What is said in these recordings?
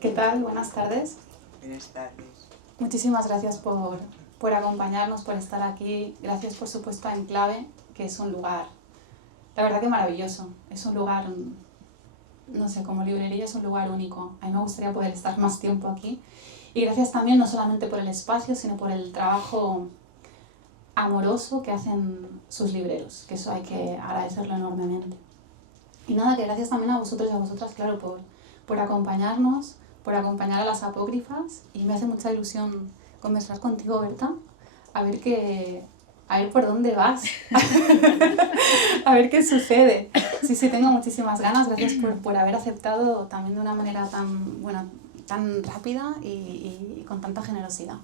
¿Qué tal? Buenas tardes. Buenas tardes. Muchísimas gracias por acompañarnos, por estar aquí. Gracias, por supuesto, a Enclave, que es un lugar, la verdad que maravilloso. Es un lugar, no sé, como librería es un lugar único. A mí me gustaría poder estar más tiempo aquí. Y gracias también, no solamente por el espacio, sino por el trabajo amoroso que hacen sus libreros, que eso hay que agradecerlo enormemente. Y nada, que gracias también a vosotros y a vosotras, claro, por acompañarnos, por acompañar a las apócrifas, y me hace mucha ilusión conversar contigo, Berta, a ver por dónde vas, a ver qué sucede. Sí, tengo muchísimas ganas. Gracias por haber aceptado también de una manera tan, bueno, tan rápida y con tanta generosidad.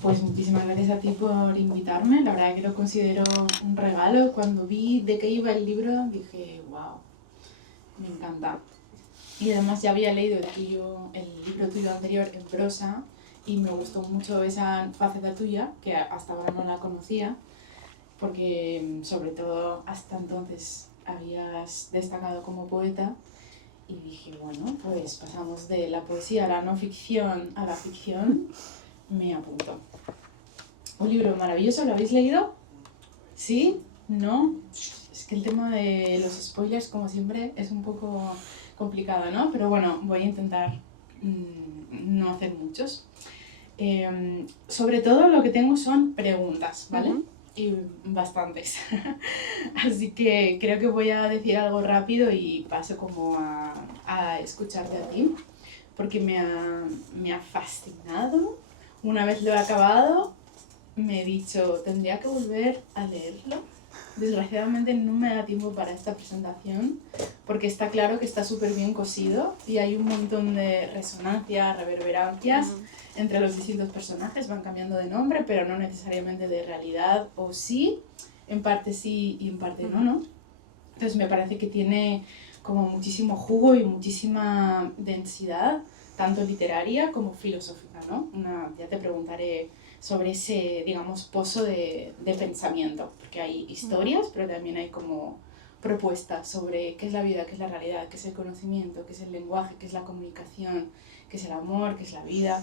Pues muchísimas gracias a ti por invitarme, la verdad que lo considero un regalo. Cuando vi de qué iba el libro dije, wow, me encanta. Y además ya había leído el libro tuyo anterior en prosa y me gustó mucho esa faceta tuya, que hasta ahora no la conocía, porque sobre todo hasta entonces habías destacado como poeta. Y dije, bueno, pues pasamos de la poesía a la no ficción a la ficción, me apunto. Un libro maravilloso, ¿lo habéis leído? ¿Sí? ¿No? Es que el tema de los spoilers, como siempre, es un poco complicado, ¿no? Pero bueno, voy a intentar no hacer muchos. Sobre todo lo que tengo son preguntas, ¿vale? Y bastantes. Así que creo que voy a decir algo rápido y paso como a escucharte a ti, porque me ha fascinado. Una vez lo he acabado, me he dicho, tendría que volver a leerlo. Desgraciadamente no me da tiempo para esta presentación, porque está claro que está súper bien cosido y hay un montón de resonancias, reverberancias entre los distintos personajes, van cambiando de nombre, pero no necesariamente de realidad, o sí, en parte sí y en parte no, ¿no? Entonces me parece que tiene como muchísimo jugo y muchísima densidad, tanto literaria como filosófica, ¿no? Ya te preguntaré sobre ese, digamos, pozo de pensamiento, porque hay historias, pero también hay como propuestas sobre qué es la vida, qué es la realidad, qué es el conocimiento, qué es el lenguaje, qué es la comunicación, qué es el amor, qué es la vida,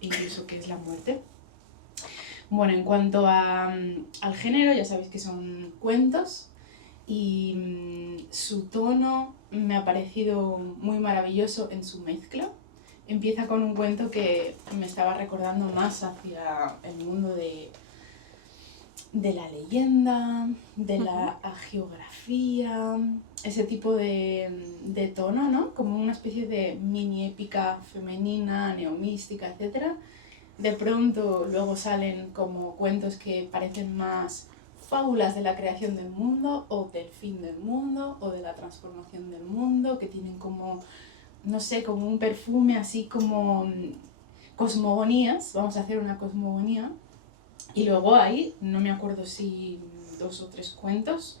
incluso qué es la muerte. Bueno, en cuanto al género, ya sabéis que son cuentos y su tono me ha parecido muy maravilloso en su mezcla. Empieza con un cuento que me estaba recordando más hacia el mundo de la leyenda, de la hagiografía, ese tipo de tono, ¿no? Como una especie de mini épica femenina, neomística, etc. De pronto luego salen como cuentos que parecen más fábulas de la creación del mundo o del fin del mundo o de la transformación del mundo, que tienen como, no sé, como un perfume así como cosmogonías. Vamos a hacer una cosmogonía. Y luego hay, no me acuerdo si 2 o 3 cuentos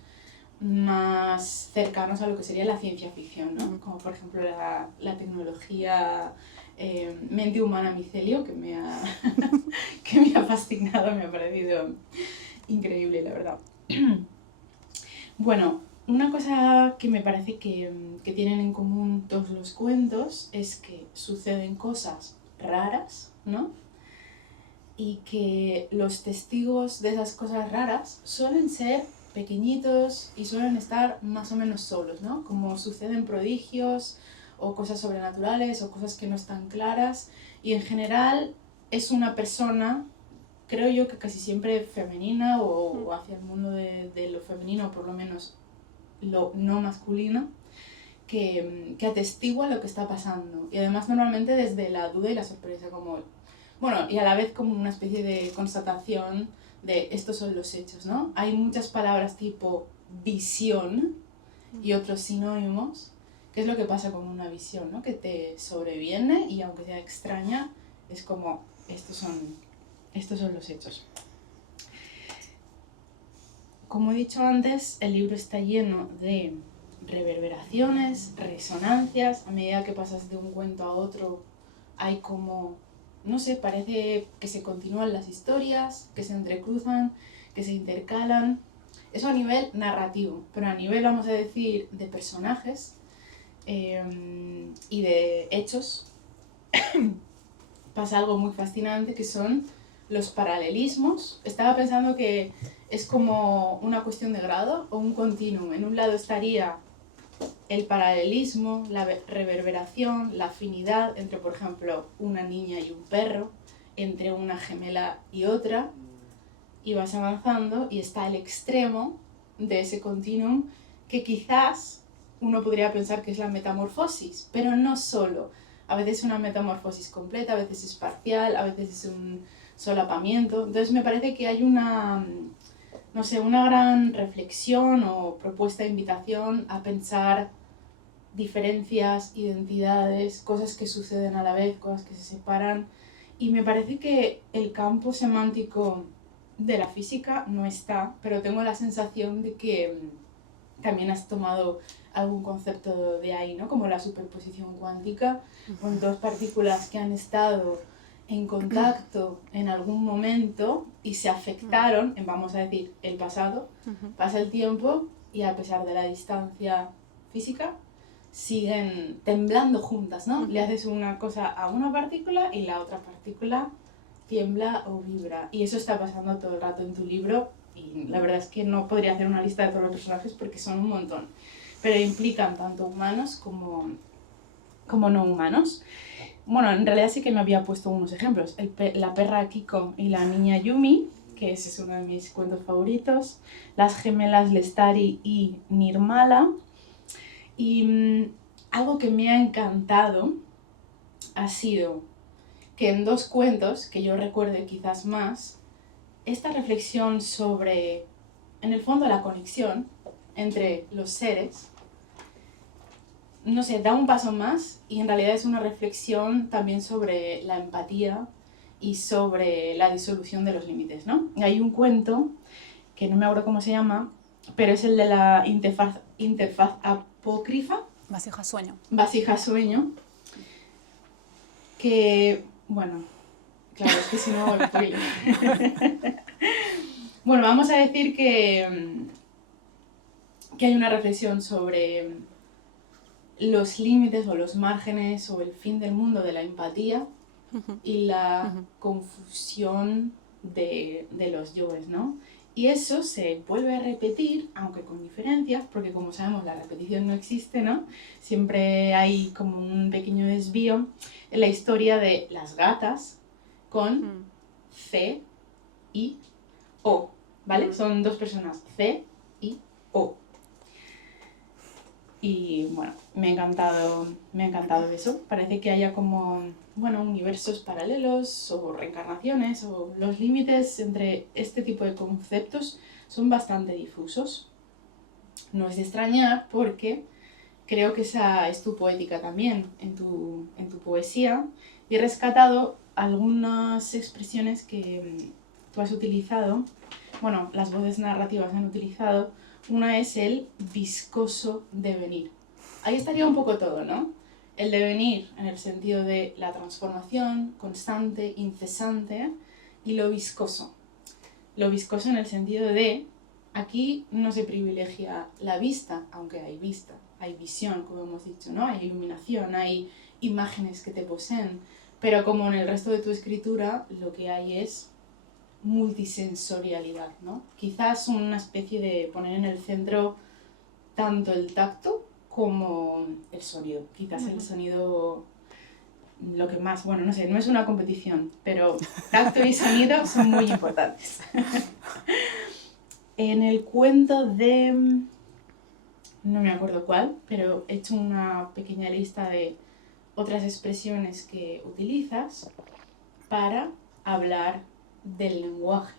más cercanos a lo que sería la ciencia ficción, ¿no? Como por ejemplo la tecnología Mente Humana Micelio, que me ha fascinado, me ha parecido increíble, la verdad. Bueno, una cosa que me parece que tienen en común todos los cuentos es que suceden cosas raras, ¿no? Y que los testigos de esas cosas raras suelen ser pequeñitos y suelen estar más o menos solos, ¿no? Como suceden prodigios o cosas sobrenaturales o cosas que no están claras, y en general es una persona, creo yo que casi siempre femenina o hacia el mundo de lo femenino, por lo menos lo no masculino, que atestigua lo que está pasando, y además normalmente desde la duda y la sorpresa, como, bueno, y a la vez como una especie de constatación de estos son los hechos, ¿no? Hay muchas palabras tipo visión y otros sinónimos, que es lo que pasa con una visión, ¿no? Que te sobreviene y aunque sea extraña, es como, estos son los hechos. Como he dicho antes, el libro está lleno de reverberaciones, resonancias. A medida que pasas de un cuento a otro, hay como, no sé, parece que se continúan las historias, que se entrecruzan, que se intercalan. Eso a nivel narrativo, pero a nivel, vamos a decir, de personajes y de hechos, pasa algo muy fascinante que son los paralelismos. Estaba pensando que es como una cuestión de grado o un continuum. En un lado estaría el paralelismo, la reverberación, la afinidad entre, por ejemplo, una niña y un perro, entre una gemela y otra, y vas avanzando y está el extremo de ese continuum que quizás uno podría pensar que es la metamorfosis, pero no solo. A veces es una metamorfosis completa, a veces es parcial, a veces es un solapamiento. Entonces me parece que hay una, no sé, una gran reflexión o propuesta de invitación a pensar diferencias, identidades, cosas que suceden a la vez, cosas que se separan. Y me parece que el campo semántico de la física no está, pero tengo la sensación de que también has tomado algún concepto de ahí, ¿no? Como la superposición cuántica, con dos partículas que han estado en contacto en algún momento y se afectaron, en, vamos a decir, el pasado, pasa el tiempo y a pesar de la distancia física, siguen temblando juntas, ¿no? Le haces una cosa a una partícula y la otra partícula tiembla o vibra. Y eso está pasando todo el rato en tu libro y la verdad es que no podría hacer una lista de todos los personajes porque son un montón. Pero implican tanto humanos como no humanos. Bueno, en realidad sí que me había puesto unos ejemplos. La perra Kiko y la niña Yumi, que ese es uno de mis cuentos favoritos. Las gemelas Lestari y Nirmala. Y algo que me ha encantado ha sido que en dos cuentos, que yo recuerde quizás más, esta reflexión sobre, en el fondo, la conexión entre los seres, no sé, da un paso más y en realidad es una reflexión también sobre la empatía y sobre la disolución de los límites, ¿no? Hay un cuento, que no me acuerdo cómo se llama, pero es el de la interfaz apócrifa. Vasija sueño. Vasija sueño. Que, bueno, claro, es que si no, spoiler. Bueno, vamos a decir que hay una reflexión sobre los límites o los márgenes o el fin del mundo de la empatía y la confusión de los yoes, ¿no? Y eso se vuelve a repetir, aunque con diferencias, porque como sabemos la repetición no existe, ¿no? Siempre hay como un pequeño desvío en la historia de las gatas con C y O, ¿vale? Son dos personas, C y O. Y bueno, me ha encantado eso. Parece que haya como, bueno, universos paralelos o reencarnaciones o los límites entre este tipo de conceptos son bastante difusos. No es de extrañar porque creo que esa es tu poética también en tu poesía y he rescatado algunas expresiones que tú has utilizado, bueno, las voces narrativas han utilizado. Una es el viscoso devenir. Ahí estaría un poco todo, ¿no? El devenir en el sentido de la transformación constante, incesante, y lo viscoso. Lo viscoso en el sentido de, aquí no se privilegia la vista, aunque hay vista, hay visión, como hemos dicho, ¿no? Hay iluminación, hay imágenes que te poseen, pero como en el resto de tu escritura, lo que hay es multisensorialidad, ¿no? Quizás una especie de poner en el centro tanto el tacto como el sonido. Quizás el sonido, lo que más, bueno, no sé, no es una competición, pero tacto y sonido son muy importantes. En el cuento de, no me acuerdo cuál, pero he hecho una pequeña lista de otras expresiones que utilizas para hablar del lenguaje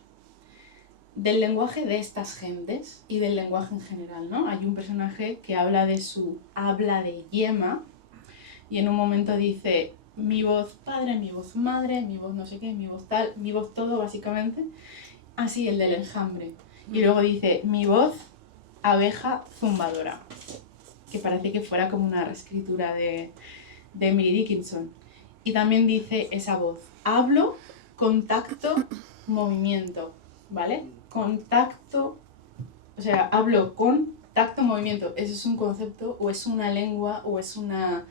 de estas gentes y del lenguaje en general, ¿no? Hay un personaje que habla de su habla de yema y en un momento dice mi voz padre, mi voz madre, mi voz no sé qué, mi voz tal, mi voz todo básicamente, así el del enjambre. Y luego dice mi voz abeja zumbadora, que parece que fuera como una reescritura de Emily Dickinson. Y también dice esa voz, hablo, contacto, movimiento, ¿vale? Contacto, o O sea, hablo con tacto, movimiento. ¿Eso es un concepto o es una lengua o es una...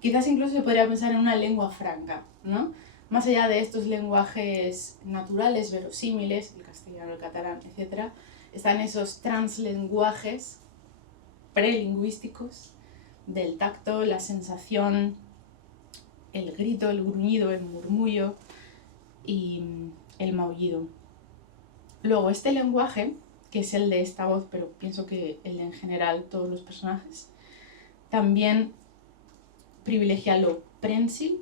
Quizás incluso se podría pensar en una lengua franca, ¿no? Más allá de estos lenguajes naturales, verosímiles, el castellano, el catalán, etc., están esos translenguajes prelingüísticos del tacto, la sensación, el grito, el gruñido, el murmullo y el maullido. Luego, este lenguaje, que es el de esta voz, pero pienso que el de en general todos los personajes, también privilegia lo prensil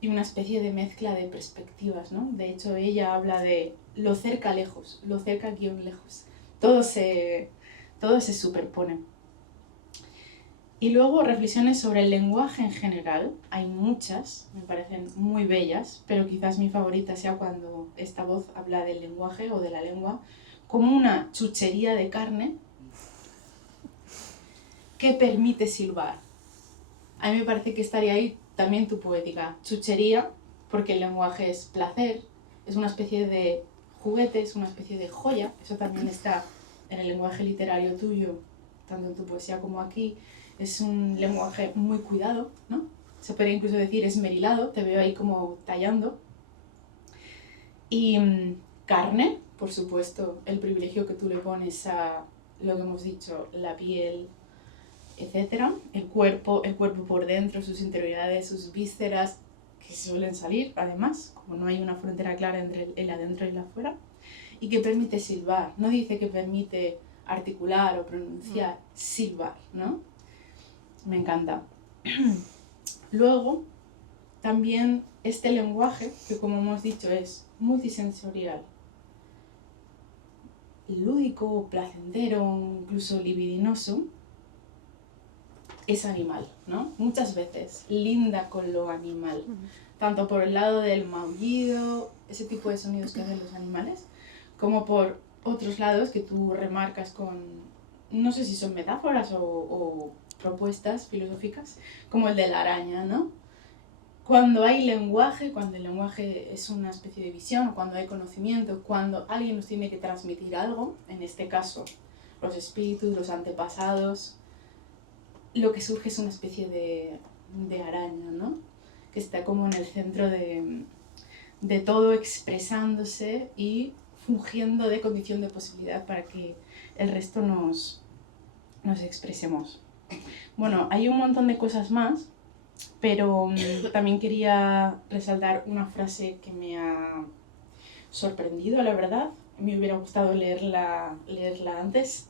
y una especie de mezcla de perspectivas, ¿no? De hecho, ella habla de lo cerca lejos, lo cerca guión lejos. Todo se superpone. Y luego reflexiones sobre el lenguaje en general. Hay muchas, me parecen muy bellas, pero quizás mi favorita sea cuando esta voz habla del lenguaje o de la lengua como una chuchería de carne que permite silbar. A mí me parece que estaría ahí también tu poética. Chuchería, porque el lenguaje es placer, es una especie de juguete, es una especie de joya. Eso también está en el lenguaje literario tuyo, tanto en tu poesía como aquí. Es un lenguaje muy cuidado, ¿no? Se puede incluso decir esmerilado, te veo ahí como tallando. Y carne, por supuesto, el privilegio que tú le pones a lo que hemos dicho, la piel, etcétera, el cuerpo por dentro, sus interioridades, sus vísceras, que suelen salir, además, como no hay una frontera clara entre el adentro y el afuera, y que permite silbar. No dice que permite articular o pronunciar, silbar, ¿no? Me encanta. Luego, también este lenguaje, que como hemos dicho es multisensorial, lúdico, placentero, incluso libidinoso, es animal, ¿no? Muchas veces linda con lo animal, tanto por el lado del maullido, ese tipo de sonidos que hacen los animales, como por otros lados que tú remarcas con, no sé si son metáforas o propuestas filosóficas, como el de la araña, ¿no? Cuando hay lenguaje, cuando el lenguaje es una especie de visión, cuando hay conocimiento, cuando alguien nos tiene que transmitir algo, en este caso los espíritus, los antepasados, lo que surge es una especie de araña, ¿no? Que está como en el centro de todo, expresándose y fungiendo de condición de posibilidad para que el resto nos expresemos. Bueno, hay un montón de cosas más, pero también quería resaltar una frase que me ha sorprendido, la verdad. Me hubiera gustado leerla antes,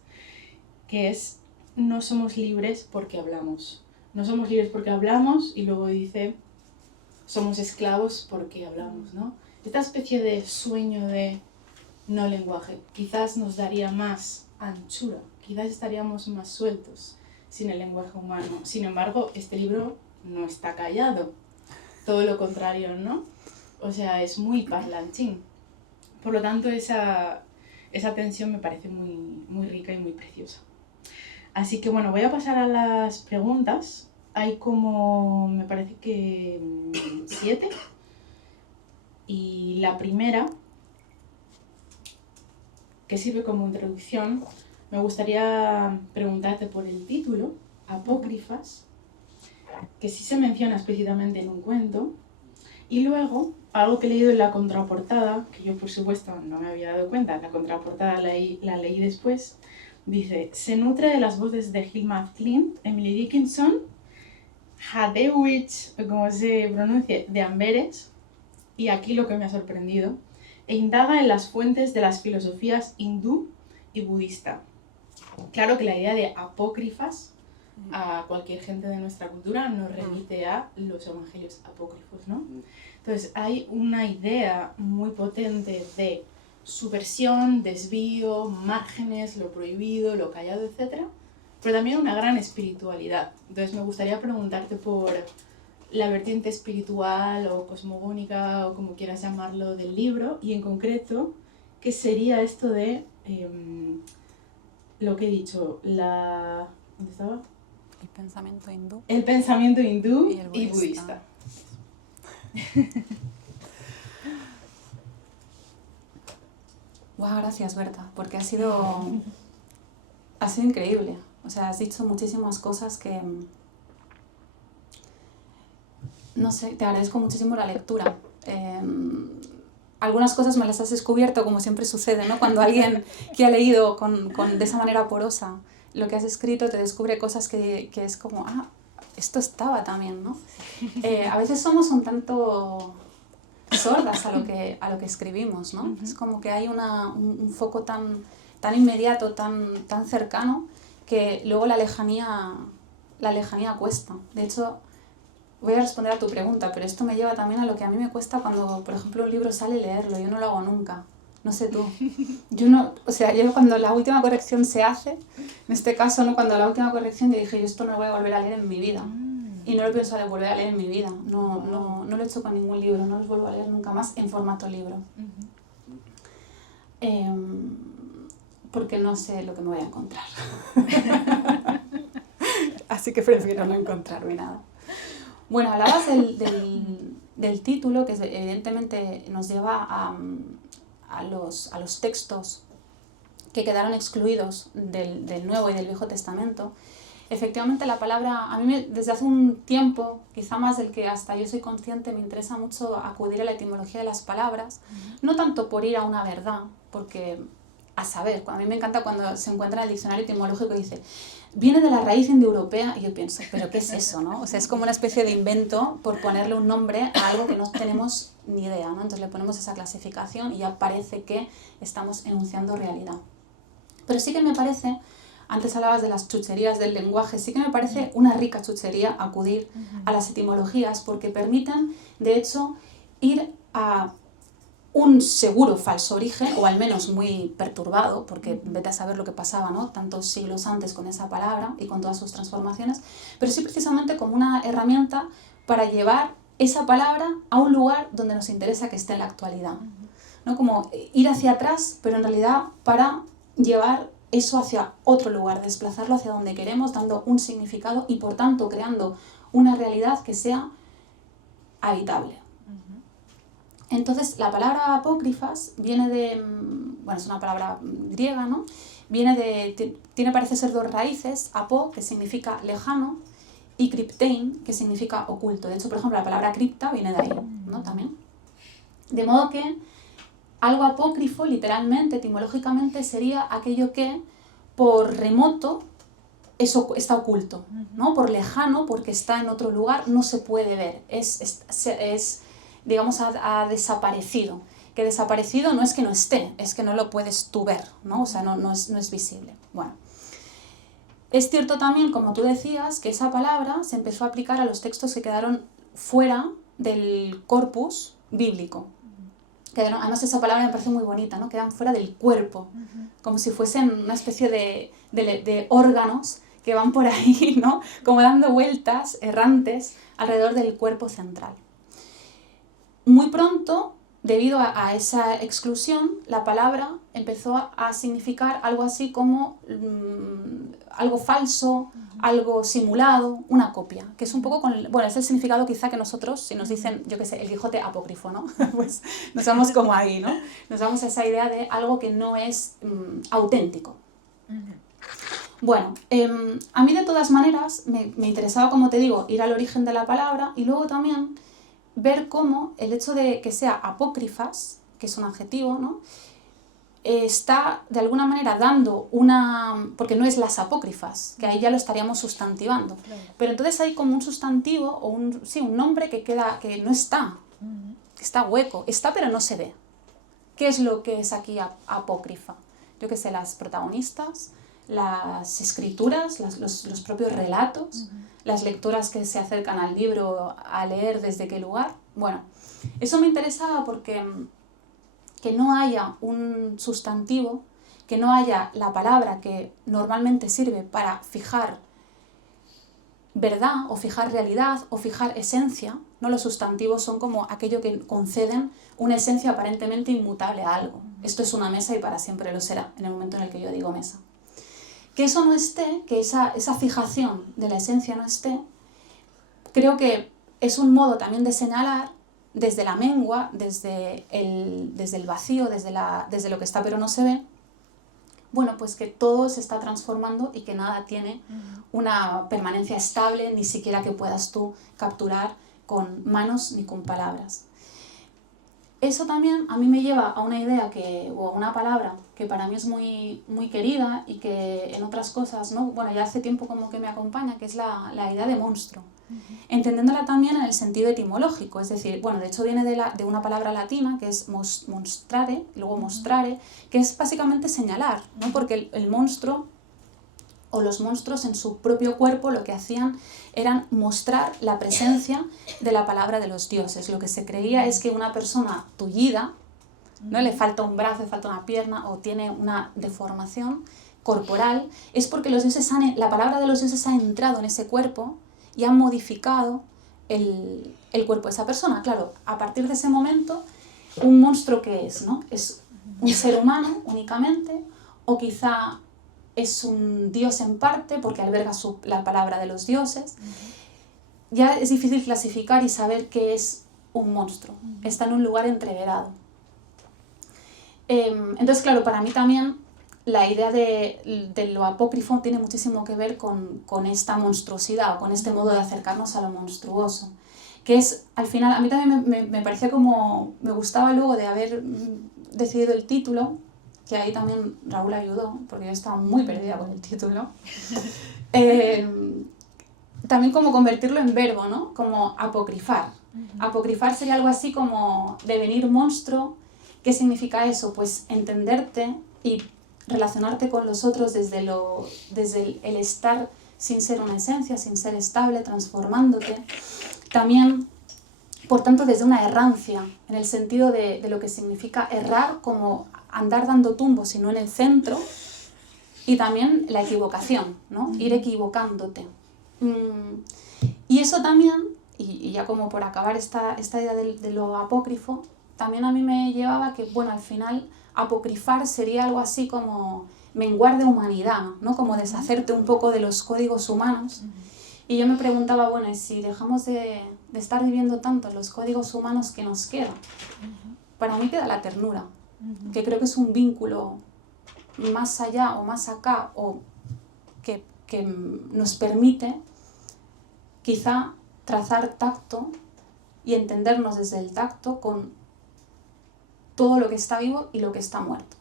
que es: no somos libres porque hablamos. No somos libres porque hablamos, y luego dice: somos esclavos porque hablamos, ¿no? Esta especie de sueño de no lenguaje quizás nos daría más anchura, quizás estaríamos más sueltos sin el lenguaje humano. Sin embargo, este libro no está callado, todo lo contrario, ¿no? O sea, es muy parlanchín. Por lo tanto, esa tensión me parece muy, muy rica y muy preciosa. Así que bueno, voy a pasar a las preguntas. Hay como, me parece que 7. Y la primera, que sirve como introducción, me gustaría preguntarte por el título, Apócrifas, que sí se menciona explícitamente en un cuento, y luego algo que he leído en la contraportada, que yo por supuesto no me había dado cuenta, la contraportada la leí después, dice: se nutre de las voces de Hilma Flint, Emily Dickinson, Hadewich, o como se pronuncie, de Amberes, y aquí lo que me ha sorprendido, e indaga en las fuentes de las filosofías hindú y budista. Claro que la idea de apócrifas a cualquier gente de nuestra cultura nos remite a los evangelios apócrifos, ¿no? Entonces hay una idea muy potente de subversión, desvío, márgenes, lo prohibido, lo callado, etc. Pero también una gran espiritualidad. Entonces me gustaría preguntarte por la vertiente espiritual o cosmogónica o como quieras llamarlo del libro, y en concreto, ¿qué sería esto de lo que he dicho? ¿Dónde estaba? El pensamiento hindú. El pensamiento hindú y budista. Wow, gracias, Berta, porque ha sido Ha sido increíble. O sea, has dicho muchísimas cosas que... No sé, te agradezco muchísimo la lectura. Algunas cosas me las has descubierto, como siempre sucede, ¿no? Cuando alguien que ha leído de esa manera porosa lo que has escrito te descubre cosas que es como, ah, esto estaba también, ¿no? A veces somos un tanto sordas a lo que escribimos, ¿no? Es como que hay un foco tan inmediato, tan cercano, que luego la lejanía cuesta. De hecho, voy a responder a tu pregunta, pero esto me lleva también a lo que a mí me cuesta cuando, por ejemplo, un libro sale leerlo. Yo no lo hago nunca. No sé tú. Yo cuando la última corrección se hace, en este caso, ¿no? Cuando la última corrección yo dije, yo esto no lo voy a volver a leer en mi vida. Y no lo pienso volver a leer en mi vida. No lo he hecho con ningún libro, no los vuelvo a leer nunca más en formato libro. Porque no sé lo que me voy a encontrar. Así que prefiero no encontrarme nada. Bueno, hablabas del título, que evidentemente nos lleva a los textos que quedaron excluidos del Nuevo y del Viejo Testamento. Efectivamente, la palabra, a mí desde hace un tiempo, quizá más del que hasta yo soy consciente, me interesa mucho acudir a la etimología de las palabras, no tanto por ir a una verdad, porque a saber, a mí me encanta cuando se encuentra en el diccionario etimológico y dice, viene de la raíz indoeuropea, y yo pienso, ¿pero qué es eso, no? O sea, es como una especie de invento por ponerle un nombre a algo que no tenemos ni idea, ¿no? Entonces le ponemos esa clasificación y ya parece que estamos enunciando realidad. Pero sí que me parece, antes hablabas de las chucherías del lenguaje, sí que me parece una rica chuchería acudir a las etimologías porque permiten, de hecho, ir a un seguro falso origen, o al menos muy perturbado, porque vete a saber lo que pasaba, ¿no? Tantos siglos antes con esa palabra y con todas sus transformaciones, pero sí precisamente como una herramienta para llevar esa palabra a un lugar donde nos interesa que esté en la actualidad, ¿no? Como ir hacia atrás, pero en realidad para llevar eso hacia otro lugar, desplazarlo hacia donde queremos, dando un significado y por tanto creando una realidad que sea habitable. Entonces, la palabra apócrifas viene de, bueno, es una palabra griega, ¿no? Tiene parece ser dos raíces, apó, que significa lejano, y kriptein, que significa oculto. De hecho, por ejemplo, la palabra cripta viene de ahí, ¿no? También. De modo que algo apócrifo, literalmente, etimológicamente, sería aquello que, por remoto, eso está oculto, ¿no? Por lejano, porque está en otro lugar, no se puede ver. Digamos, ha desaparecido. Que desaparecido no es que no esté, es que no lo puedes tú ver, ¿no? O sea, no es visible. Bueno, es cierto también, como tú decías, que esa palabra se empezó a aplicar a los textos que quedaron fuera del corpus bíblico. Además, esa palabra me parece muy bonita, ¿no? Quedan fuera del cuerpo, como si fuesen una especie de órganos que van por ahí, ¿no? Como dando vueltas errantes alrededor del cuerpo central. Muy pronto, debido a esa exclusión, la palabra empezó a significar algo así como algo falso, algo simulado, una copia, que es un poco es el significado quizá que nosotros, si nos dicen, yo qué sé, el Quijote apócrifo, ¿no? Pues nos vamos como ahí, ¿no? Nos vamos a esa idea de algo que no es auténtico. Bueno, a mí de todas maneras me interesaba, como te digo, ir al origen de la palabra y luego también ver cómo el hecho de que sea apócrifas, que es un adjetivo, ¿no? Está de alguna manera dando porque no es las apócrifas, que ahí ya lo estaríamos sustantivando, pero entonces hay como un sustantivo o un nombre que no está, que está hueco, está pero no se ve. ¿Qué es lo que es aquí apócrifa? Yo qué sé, las protagonistas, las escrituras, los propios relatos, las lectoras que se acercan al libro a leer desde qué lugar. Bueno, eso me interesaba porque que no haya un sustantivo, que no haya la palabra que normalmente sirve para fijar verdad o fijar realidad o fijar esencia, ¿no? Los sustantivos son como aquello que conceden una esencia aparentemente inmutable a algo. Esto es una mesa y para siempre lo será en el momento en el que yo digo mesa. Que eso no esté, que esa fijación de la esencia no esté, creo que es un modo también de señalar desde la mengua, desde el vacío, desde lo que está pero no se ve, bueno, pues que todo se está transformando y que nada tiene una permanencia estable, ni siquiera que puedas tú capturar con manos ni con palabras. Eso también a mí me lleva a una idea o a una palabra que para mí es muy, muy querida y que en otras cosas, ¿no? Bueno, ya hace tiempo como que me acompaña, que es la idea de monstruo. Entendiéndola también en el sentido etimológico, es decir, bueno, de hecho viene de una palabra latina que es mostrare, luego mostrare, que es básicamente señalar, ¿no? Porque el monstruo o los monstruos en su propio cuerpo lo que hacían eran mostrar la presencia de la palabra de los dioses. Lo que se creía es que una persona tullida, ¿no? Le falta un brazo, le falta una pierna o tiene una deformación corporal, es porque la palabra de los dioses ha entrado en ese cuerpo y ha modificado el cuerpo de esa persona. Claro, a partir de ese momento, ¿un monstruo qué es, no? ¿Es un ser humano únicamente? O quizá es un dios en parte porque alberga la palabra de los dioses. Ya es difícil clasificar y saber qué es un monstruo. Está en un lugar entreverado. Entonces, claro, para mí también la idea de lo apócrifo tiene muchísimo que ver con esta monstruosidad o con este modo de acercarnos a lo monstruoso. Que es, al final, a mí también me parecía como, me gustaba luego de haber decidido el título, que ahí también Raúl ayudó, porque yo estaba muy perdida con el título. También como convertirlo en verbo, ¿no? Como apocrifar. Apocrifar sería algo así como devenir monstruo. ¿Qué significa eso? Pues entenderte y relacionarte con los otros desde el estar sin ser una esencia, sin ser estable, transformándote. También, por tanto, desde una errancia, en el sentido de lo que significa errar como andar dando tumbos y no en el centro, y también la equivocación, ¿no? Ir equivocándote. Y eso también, y ya como por acabar esta idea de lo apócrifo, también a mí me llevaba a que, bueno, al final apocrifar sería algo así como menguar de humanidad, ¿no? Como deshacerte un poco de los códigos humanos. Y yo me preguntaba, bueno, ¿y si dejamos de estar viviendo tanto los códigos humanos que nos queda? Para mí queda la ternura, que creo que es un vínculo más allá o más acá, o que nos permite quizá trazar tacto y entendernos desde el tacto con todo lo que está vivo y lo que está muerto.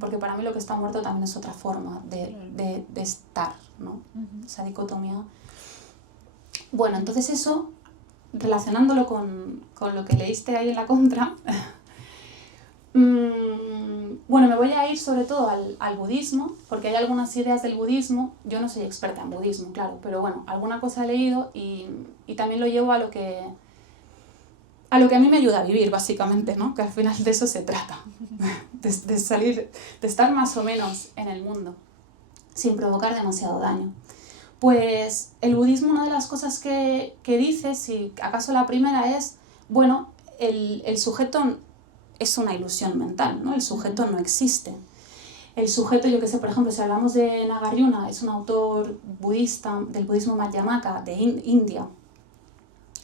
Porque para mí lo que está muerto también es otra forma de estar, ¿no? Esa dicotomía. Bueno, entonces eso, relacionándolo con lo que leíste ahí en la contra, bueno, me voy a ir sobre todo al budismo, porque hay algunas ideas del budismo. Yo no soy experta en budismo, claro, pero bueno, alguna cosa he leído y también lo llevo a lo que a mí me ayuda a vivir, básicamente, ¿no? Que al final de eso se trata, de salir, de estar más o menos en el mundo, sin provocar demasiado daño. Pues el budismo, una de las cosas que dice, si acaso la primera es, bueno, el sujeto es una ilusión mental, ¿no? El sujeto no existe. El sujeto, yo que sé, por ejemplo, si hablamos de Nagarjuna, es un autor budista del budismo Madhyamaka de India.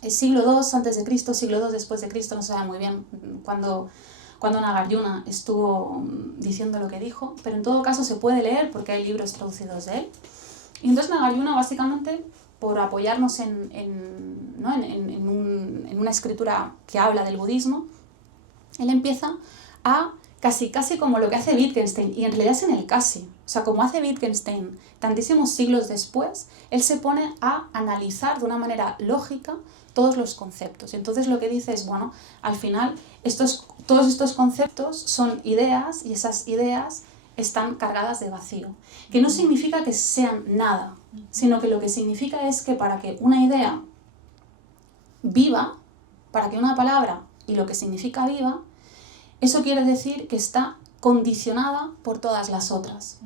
El siglo II a.C., siglo II después de Cristo, no se sabe muy bien cuando Nagarjuna estuvo diciendo lo que dijo, pero en todo caso se puede leer porque hay libros traducidos de él. Y entonces Nagarjuna, básicamente, por apoyarnos en una escritura que habla del budismo, él empieza a casi como lo que hace Wittgenstein, y en realidad es en el casi. O sea, como hace Wittgenstein tantísimos siglos después, él se pone a analizar de una manera lógica todos los conceptos. Y entonces lo que dice es, bueno, al final todos estos conceptos son ideas y esas ideas están cargadas de vacío. Que no significa que sean nada, sino que lo que significa es que para que una idea viva, para que una palabra y lo que significa viva, eso quiere decir que está condicionada por todas las otras.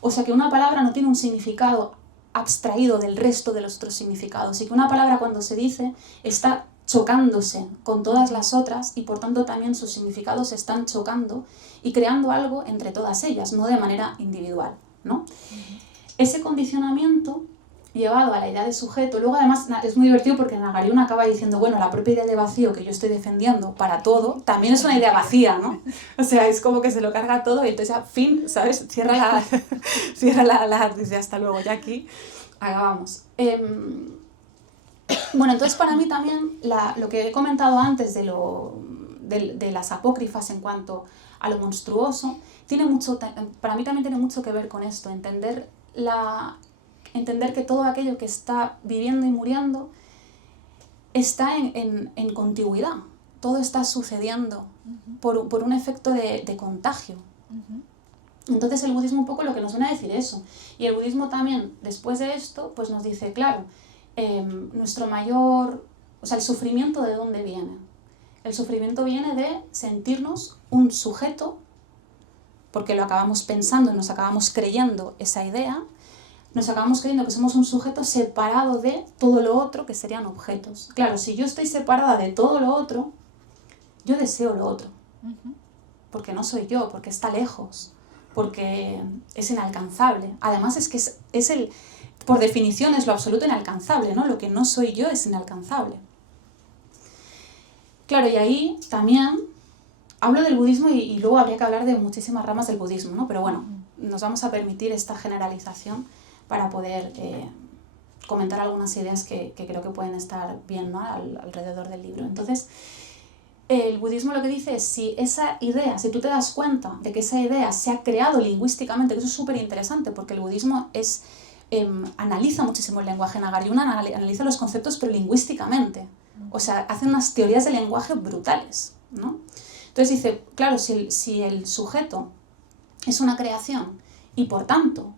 O sea que una palabra no tiene un significado abstraído del resto de los otros significados, y que una palabra cuando se dice está chocándose con todas las otras y por tanto también sus significados se están chocando y creando algo entre todas ellas, no de manera individual, ¿no? Ese condicionamiento llevado a la idea de sujeto. Luego además es muy divertido porque Nagariun acaba diciendo, bueno, la propia idea de vacío que yo estoy defendiendo para todo, también es una idea vacía, ¿no? O sea, es como que se lo carga todo y entonces ya, fin, ¿sabes? Cierra dice, hasta luego, ya aquí acabamos. Bueno, entonces para mí también lo que he comentado antes de las apócrifas en cuanto a lo monstruoso, para mí también tiene mucho que ver con esto, entender que todo aquello que está viviendo y muriendo está en contigüidad, todo está sucediendo por un efecto de contagio. Entonces el budismo un poco lo que nos viene a decir eso, y el budismo también después de esto pues nos dice, claro, nuestro mayor, o sea, el sufrimiento ¿de dónde viene? El sufrimiento viene de sentirnos un sujeto, porque lo acabamos pensando, nos acabamos creyendo esa idea, nos acabamos creyendo que somos un sujeto separado de todo lo otro, que serían objetos. Claro, si yo estoy separada de todo lo otro, yo deseo lo otro, porque no soy yo, porque está lejos, porque es inalcanzable. Además es que por definición es lo absoluto inalcanzable, ¿no? Lo que no soy yo es inalcanzable. Claro, y ahí también hablo del budismo y luego habría que hablar de muchísimas ramas del budismo, ¿no? Pero bueno, nos vamos a permitir esta generalización para poder comentar algunas ideas que creo que pueden estar bien, ¿no? Alrededor del libro. Entonces, el budismo lo que dice es, si tú te das cuenta de que esa idea se ha creado lingüísticamente, que eso es súper interesante, porque el budismo analiza muchísimo el lenguaje. Nagarjuna analiza los conceptos, pero lingüísticamente. O sea, hace unas teorías del lenguaje brutales, ¿no? Entonces dice, claro, si el sujeto es una creación y por tanto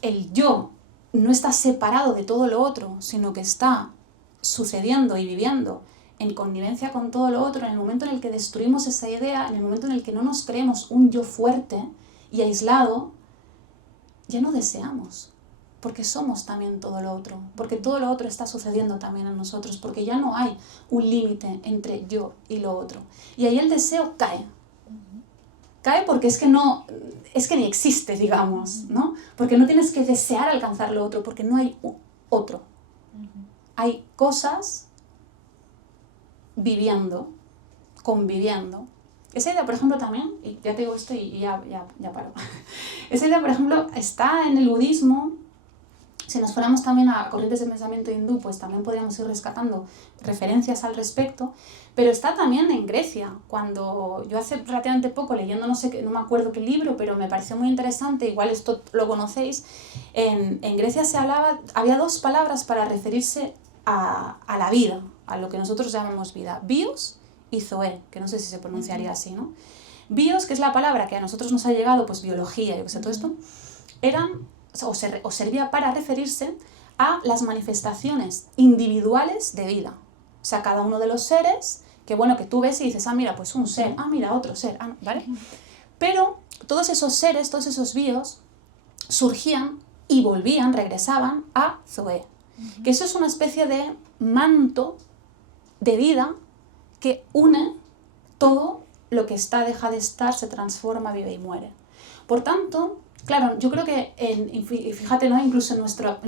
el yo no está separado de todo lo otro, sino que está sucediendo y viviendo en connivencia con todo lo otro, en el momento en el que destruimos esa idea, en el momento en el que no nos creemos un yo fuerte y aislado, ya no deseamos, porque somos también todo lo otro, porque todo lo otro está sucediendo también en nosotros, porque ya no hay un límite entre yo y lo otro. Y ahí el deseo cae. Cae porque es que ni existe, digamos, ¿no? Porque no tienes que desear alcanzar lo otro, porque no hay otro. Hay cosas viviendo, conviviendo. Esa idea, por ejemplo, también, y ya te digo esto y ya paro. Esa idea, por ejemplo, está en el budismo. Si nos fuéramos también a corrientes de pensamiento hindú, pues también podríamos ir rescatando referencias al respecto, pero está también en Grecia. Cuando yo hace relativamente poco, leyendo no me acuerdo qué libro, pero me pareció muy interesante, igual esto lo conocéis, en Grecia había dos palabras para referirse a la vida, a lo que nosotros llamamos vida, bios y zoé, que no sé si se pronunciaría así, ¿no? Bios, que es la palabra que a nosotros nos ha llegado, pues biología, yo qué sé, todo esto, o servía para referirse a las manifestaciones individuales de vida. O sea, cada uno de los seres, que bueno, que tú ves y dices, mira, pues un ser, mira, otro ser, ¿vale? Pero todos esos seres, todos esos bios, surgían y regresaban a Zoé. Que eso es una especie de manto de vida que une todo lo que está, deja de estar, se transforma, vive y muere. Por tanto, claro, yo creo que, fíjate, ¿no? Incluso en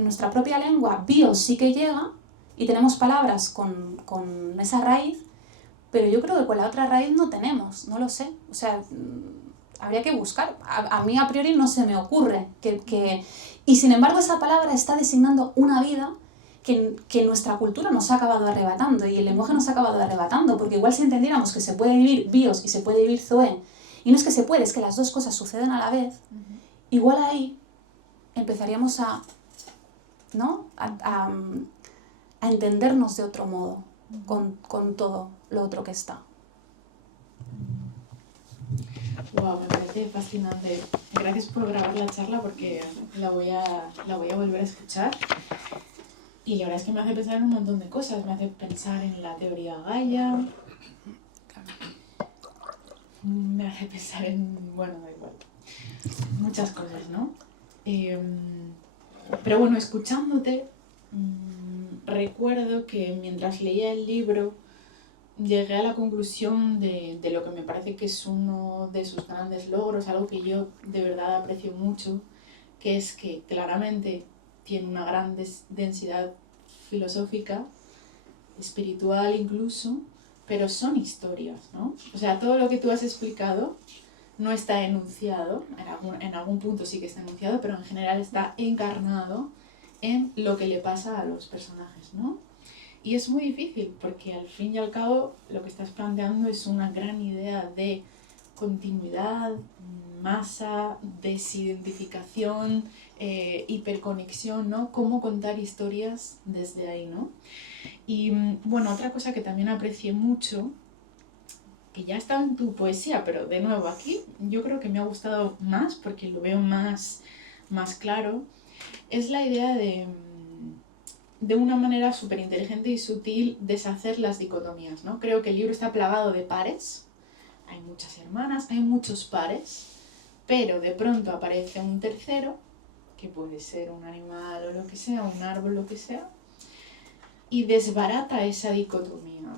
nuestra propia lengua, bios sí que llega, y tenemos palabras con esa raíz, pero yo creo que con la otra raíz no tenemos, no lo sé. O sea, habría que buscar. A mí a priori no se me ocurre. Y sin embargo esa palabra está designando una vida que nuestra cultura nos ha acabado arrebatando, y el lenguaje nos ha acabado arrebatando, porque igual si entendiéramos que se puede vivir bios y se puede vivir zoé, y no es que se puede, es que las dos cosas suceden a la vez, igual ahí empezaríamos ¿no? a entendernos de otro modo con todo lo otro que está. Wow, me parece fascinante. Gracias por grabar la charla, porque la voy a volver a escuchar. Y la verdad es que me hace pensar en un montón de cosas. Me hace pensar en la teoría Gaia. Me hace pensar en... bueno, da igual. Muchas cosas, ¿no? Pero bueno, escuchándote, recuerdo que mientras leía el libro llegué a la conclusión de lo que me parece que es uno de sus grandes logros, algo que yo de verdad aprecio mucho, que es que claramente tiene una gran densidad filosófica, espiritual incluso, pero son historias, ¿no? O sea, todo lo que tú has explicado no está enunciado, en algún punto sí que está enunciado, pero en general está encarnado en lo que le pasa a los personajes, ¿no? Y es muy difícil porque al fin y al cabo lo que estás planteando es una gran idea de continuidad, masa, desidentificación, hiperconexión, ¿no? Cómo contar historias desde ahí, ¿no? Y bueno, otra cosa que también aprecié mucho, que ya está en tu poesía, pero de nuevo aquí yo creo que me ha gustado más porque lo veo más claro, es la idea de una manera súper inteligente y sutil deshacer las dicotomías, ¿no? Creo que el libro está plagado de pares, hay muchas hermanas, hay muchos pares, pero de pronto aparece un tercero, que puede ser un animal o lo que sea, un árbol, lo que sea, y desbarata esa dicotomía.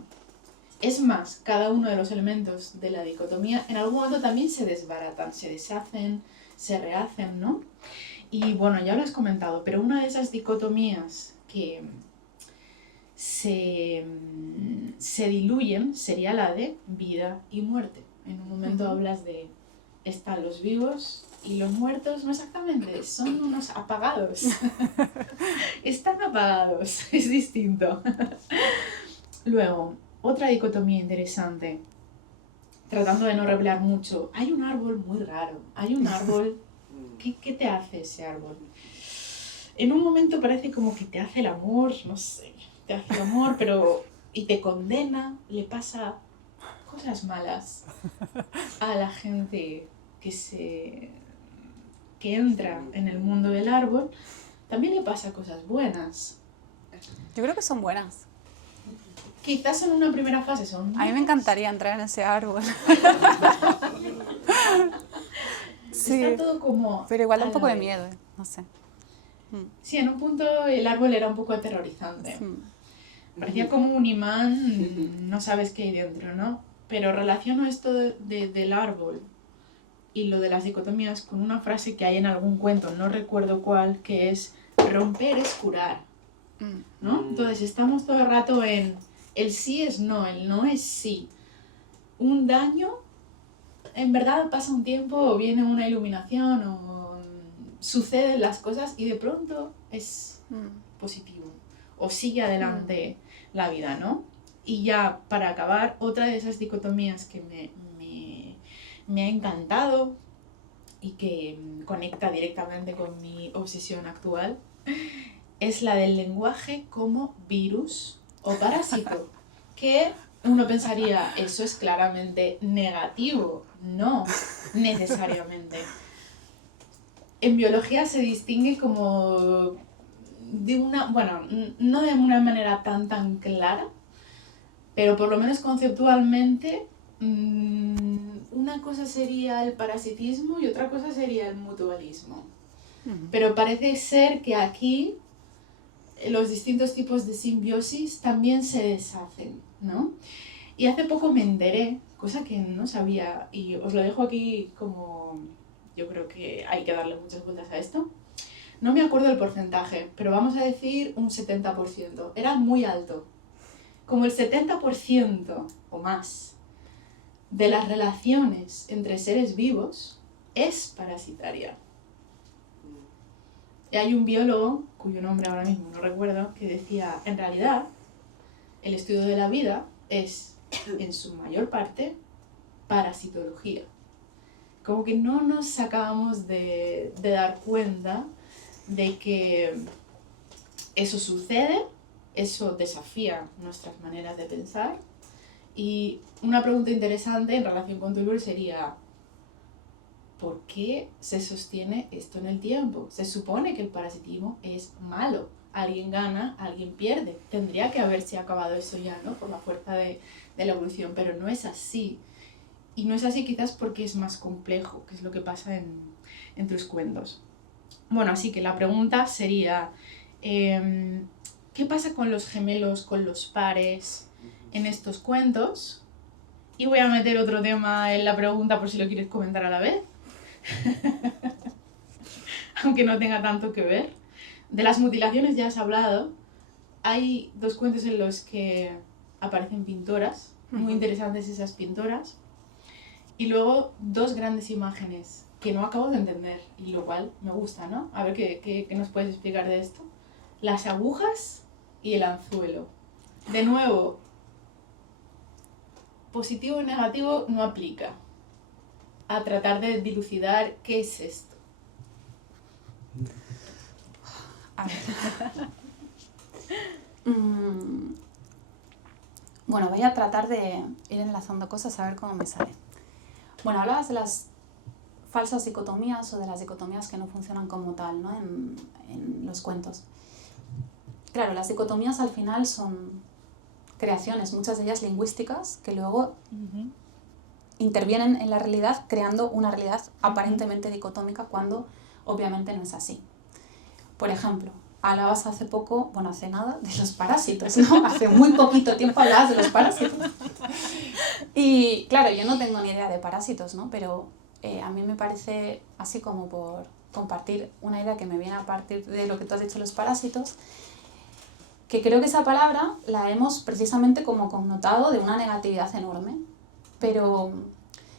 Es más, cada uno de los elementos de la dicotomía en algún momento también se desbaratan, se deshacen, se rehacen, ¿no? Y bueno, ya lo has comentado, pero una de esas dicotomías que se diluyen sería la de vida y muerte. En un momento hablas de están los vivos y los muertos, no exactamente, son unos apagados. Están apagados, es distinto. Luego, otra dicotomía interesante, tratando de no revelar mucho, hay un árbol muy raro, hay un árbol, ¿qué te hace ese árbol? En un momento parece como que te hace el amor, no sé, te hace el amor, pero y te condena, le pasa cosas malas a la gente que entra en el mundo del árbol, también le pasa cosas buenas. Yo creo que son buenas. Quizás en una primera fase son buenas. A mí me encantaría entrar en ese árbol. Sí, está todo como... pero igual da un poco de miedo, no sé. Sí, en un punto el árbol era un poco aterrorizante. Sí. Parecía como un imán, no sabes qué hay dentro, ¿no? Pero relaciono esto del árbol y lo de las dicotomías con una frase que hay en algún cuento, no recuerdo cuál, que es romper es curar, ¿no? Entonces estamos todo el rato en el sí es no, el no es sí. Un daño, en verdad pasa un tiempo o viene una iluminación o suceden las cosas y de pronto es positivo o sigue adelante la vida, ¿no? Y ya para acabar, otra de esas dicotomías que me ha encantado y que conecta directamente con mi obsesión actual es la del lenguaje como virus o parásito, que uno pensaría, eso es claramente negativo, no necesariamente. En biología se distingue como de una, bueno, no de una manera tan clara, pero por lo menos conceptualmente una cosa sería el parasitismo y otra cosa sería el mutualismo. Pero parece ser que aquí los distintos tipos de simbiosis también se deshacen, ¿no? Y hace poco me enteré, cosa que no sabía, y os lo dejo aquí como... Yo creo que hay que darle muchas vueltas a esto. No me acuerdo el porcentaje, pero vamos a decir un 70%. Era muy alto. Como el 70% o más de las relaciones entre seres vivos es parasitaria. Y hay un biólogo, cuyo nombre ahora mismo no recuerdo, que decía, en realidad, el estudio de la vida es, en su mayor parte, parasitología. Como que no nos acabamos de dar cuenta de que eso sucede, eso desafía nuestras maneras de pensar. Y una pregunta interesante en relación con tu libro sería, ¿por qué se sostiene esto en el tiempo? Se supone que el parasitismo es malo. Alguien gana, alguien pierde. Tendría que haberse acabado eso ya, ¿no? Por la fuerza de la evolución, pero no es así. Y no es así quizás porque es más complejo, que es lo que pasa en tus cuentos. Bueno, así que la pregunta sería, ¿qué pasa con los gemelos, con los pares en estos cuentos? Y voy a meter otro tema en la pregunta por si lo quieres comentar a la vez. Aunque no tenga tanto que ver. De las mutilaciones ya has hablado. Hay 2 cuentos en los que aparecen pintoras, muy interesantes esas pintoras. Y luego 2 grandes imágenes que no acabo de entender, y lo cual me gusta, ¿no? A ver qué nos puedes explicar de esto. Las agujas y el anzuelo. De nuevo, positivo y negativo no aplica. A tratar de dilucidar qué es esto. A ver. Bueno, voy a tratar de ir enlazando cosas a ver cómo me sale. Bueno, hablabas de las falsas dicotomías o de las dicotomías que no funcionan como tal, ¿no? En los cuentos. Claro, las dicotomías al final son creaciones, muchas de ellas lingüísticas, que luego intervienen en la realidad creando una realidad aparentemente dicotómica cuando obviamente no es así. Por ejemplo, hablabas hace poco, bueno, hace nada, de los parásitos, ¿no? Hace muy poquito tiempo hablabas de los parásitos. Y claro, yo no tengo ni idea de parásitos, ¿no? Pero a mí me parece, así como por compartir una idea que me viene a partir de lo que tú has dicho, los parásitos, que creo que esa palabra la hemos precisamente como connotado de una negatividad enorme. Pero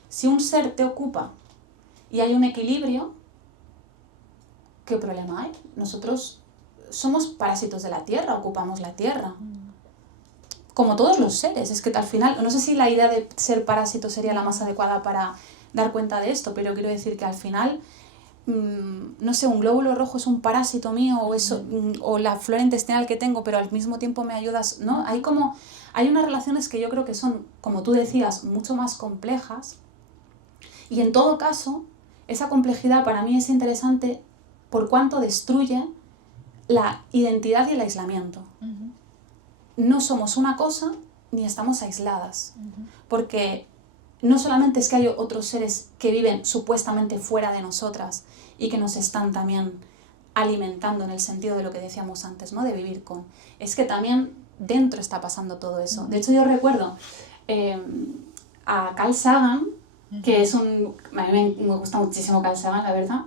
si un ser te ocupa y hay un equilibrio, ¿qué problema hay? Nosotros somos parásitos de la tierra, ocupamos la tierra. Como todos los seres, es que al final, no sé si la idea de ser parásito sería la más adecuada para dar cuenta de esto, pero quiero decir que al final, no sé, un glóbulo rojo es un parásito mío o, eso, o la flora intestinal que tengo, pero al mismo tiempo me ayudas, ¿no? Hay unas relaciones que yo creo que son, como tú decías, mucho más complejas, y en todo caso, esa complejidad para mí es interesante por cuanto destruye la identidad y el aislamiento. No somos una cosa ni estamos aisladas, porque no solamente es que hay otros seres que viven supuestamente fuera de nosotras y que nos están también alimentando en el sentido de lo que decíamos antes, ¿no? De vivir con. Es que también dentro está pasando todo eso. De hecho, yo recuerdo a Carl Sagan, que es un... A mí me gusta muchísimo Carl Sagan, la verdad.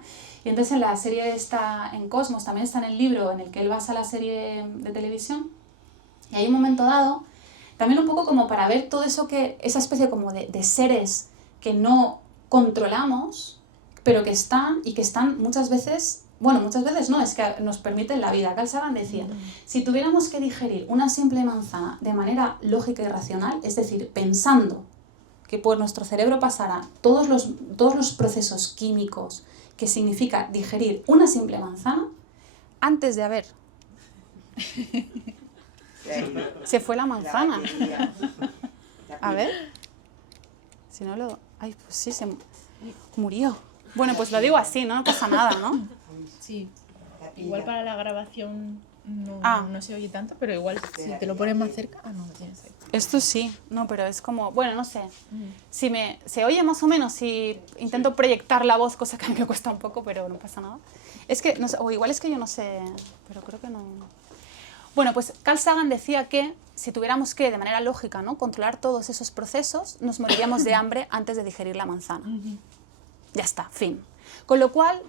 Y entonces en la serie está en Cosmos, también está en el libro en el que él basa la serie de televisión. Y hay un momento dado, también un poco como para ver todo eso que, esa especie como de seres que no controlamos, pero que están y que están muchas veces, bueno, muchas veces no, es que nos permiten la vida. Carl Sagan decía, si tuviéramos que digerir una simple manzana de manera lógica y racional, es decir, pensando que por nuestro cerebro pasarán todos los procesos químicos que significa digerir una simple manzana, antes de haber... Se fue la manzana. A ver. Si no lo... Ay, pues sí, se murió. Bueno, pues lo digo así, ¿no? No pasa nada, ¿no? Sí. Igual para la grabación no se oye tanto, pero igual si te lo pones más cerca... no lo tienes ahí. Esto sí, no, pero es como... Bueno, no sé. Si se oye más o menos, si intento proyectar la voz, cosa que a mí me cuesta un poco, pero no pasa nada. Es que, no sé, o igual es que yo no sé, pero creo que no... Bueno, pues Carl Sagan decía que si tuviéramos que, de manera lógica, ¿no?, controlar todos esos procesos, nos moriríamos de hambre antes de digerir la manzana. Ya está, fin. Con lo cual,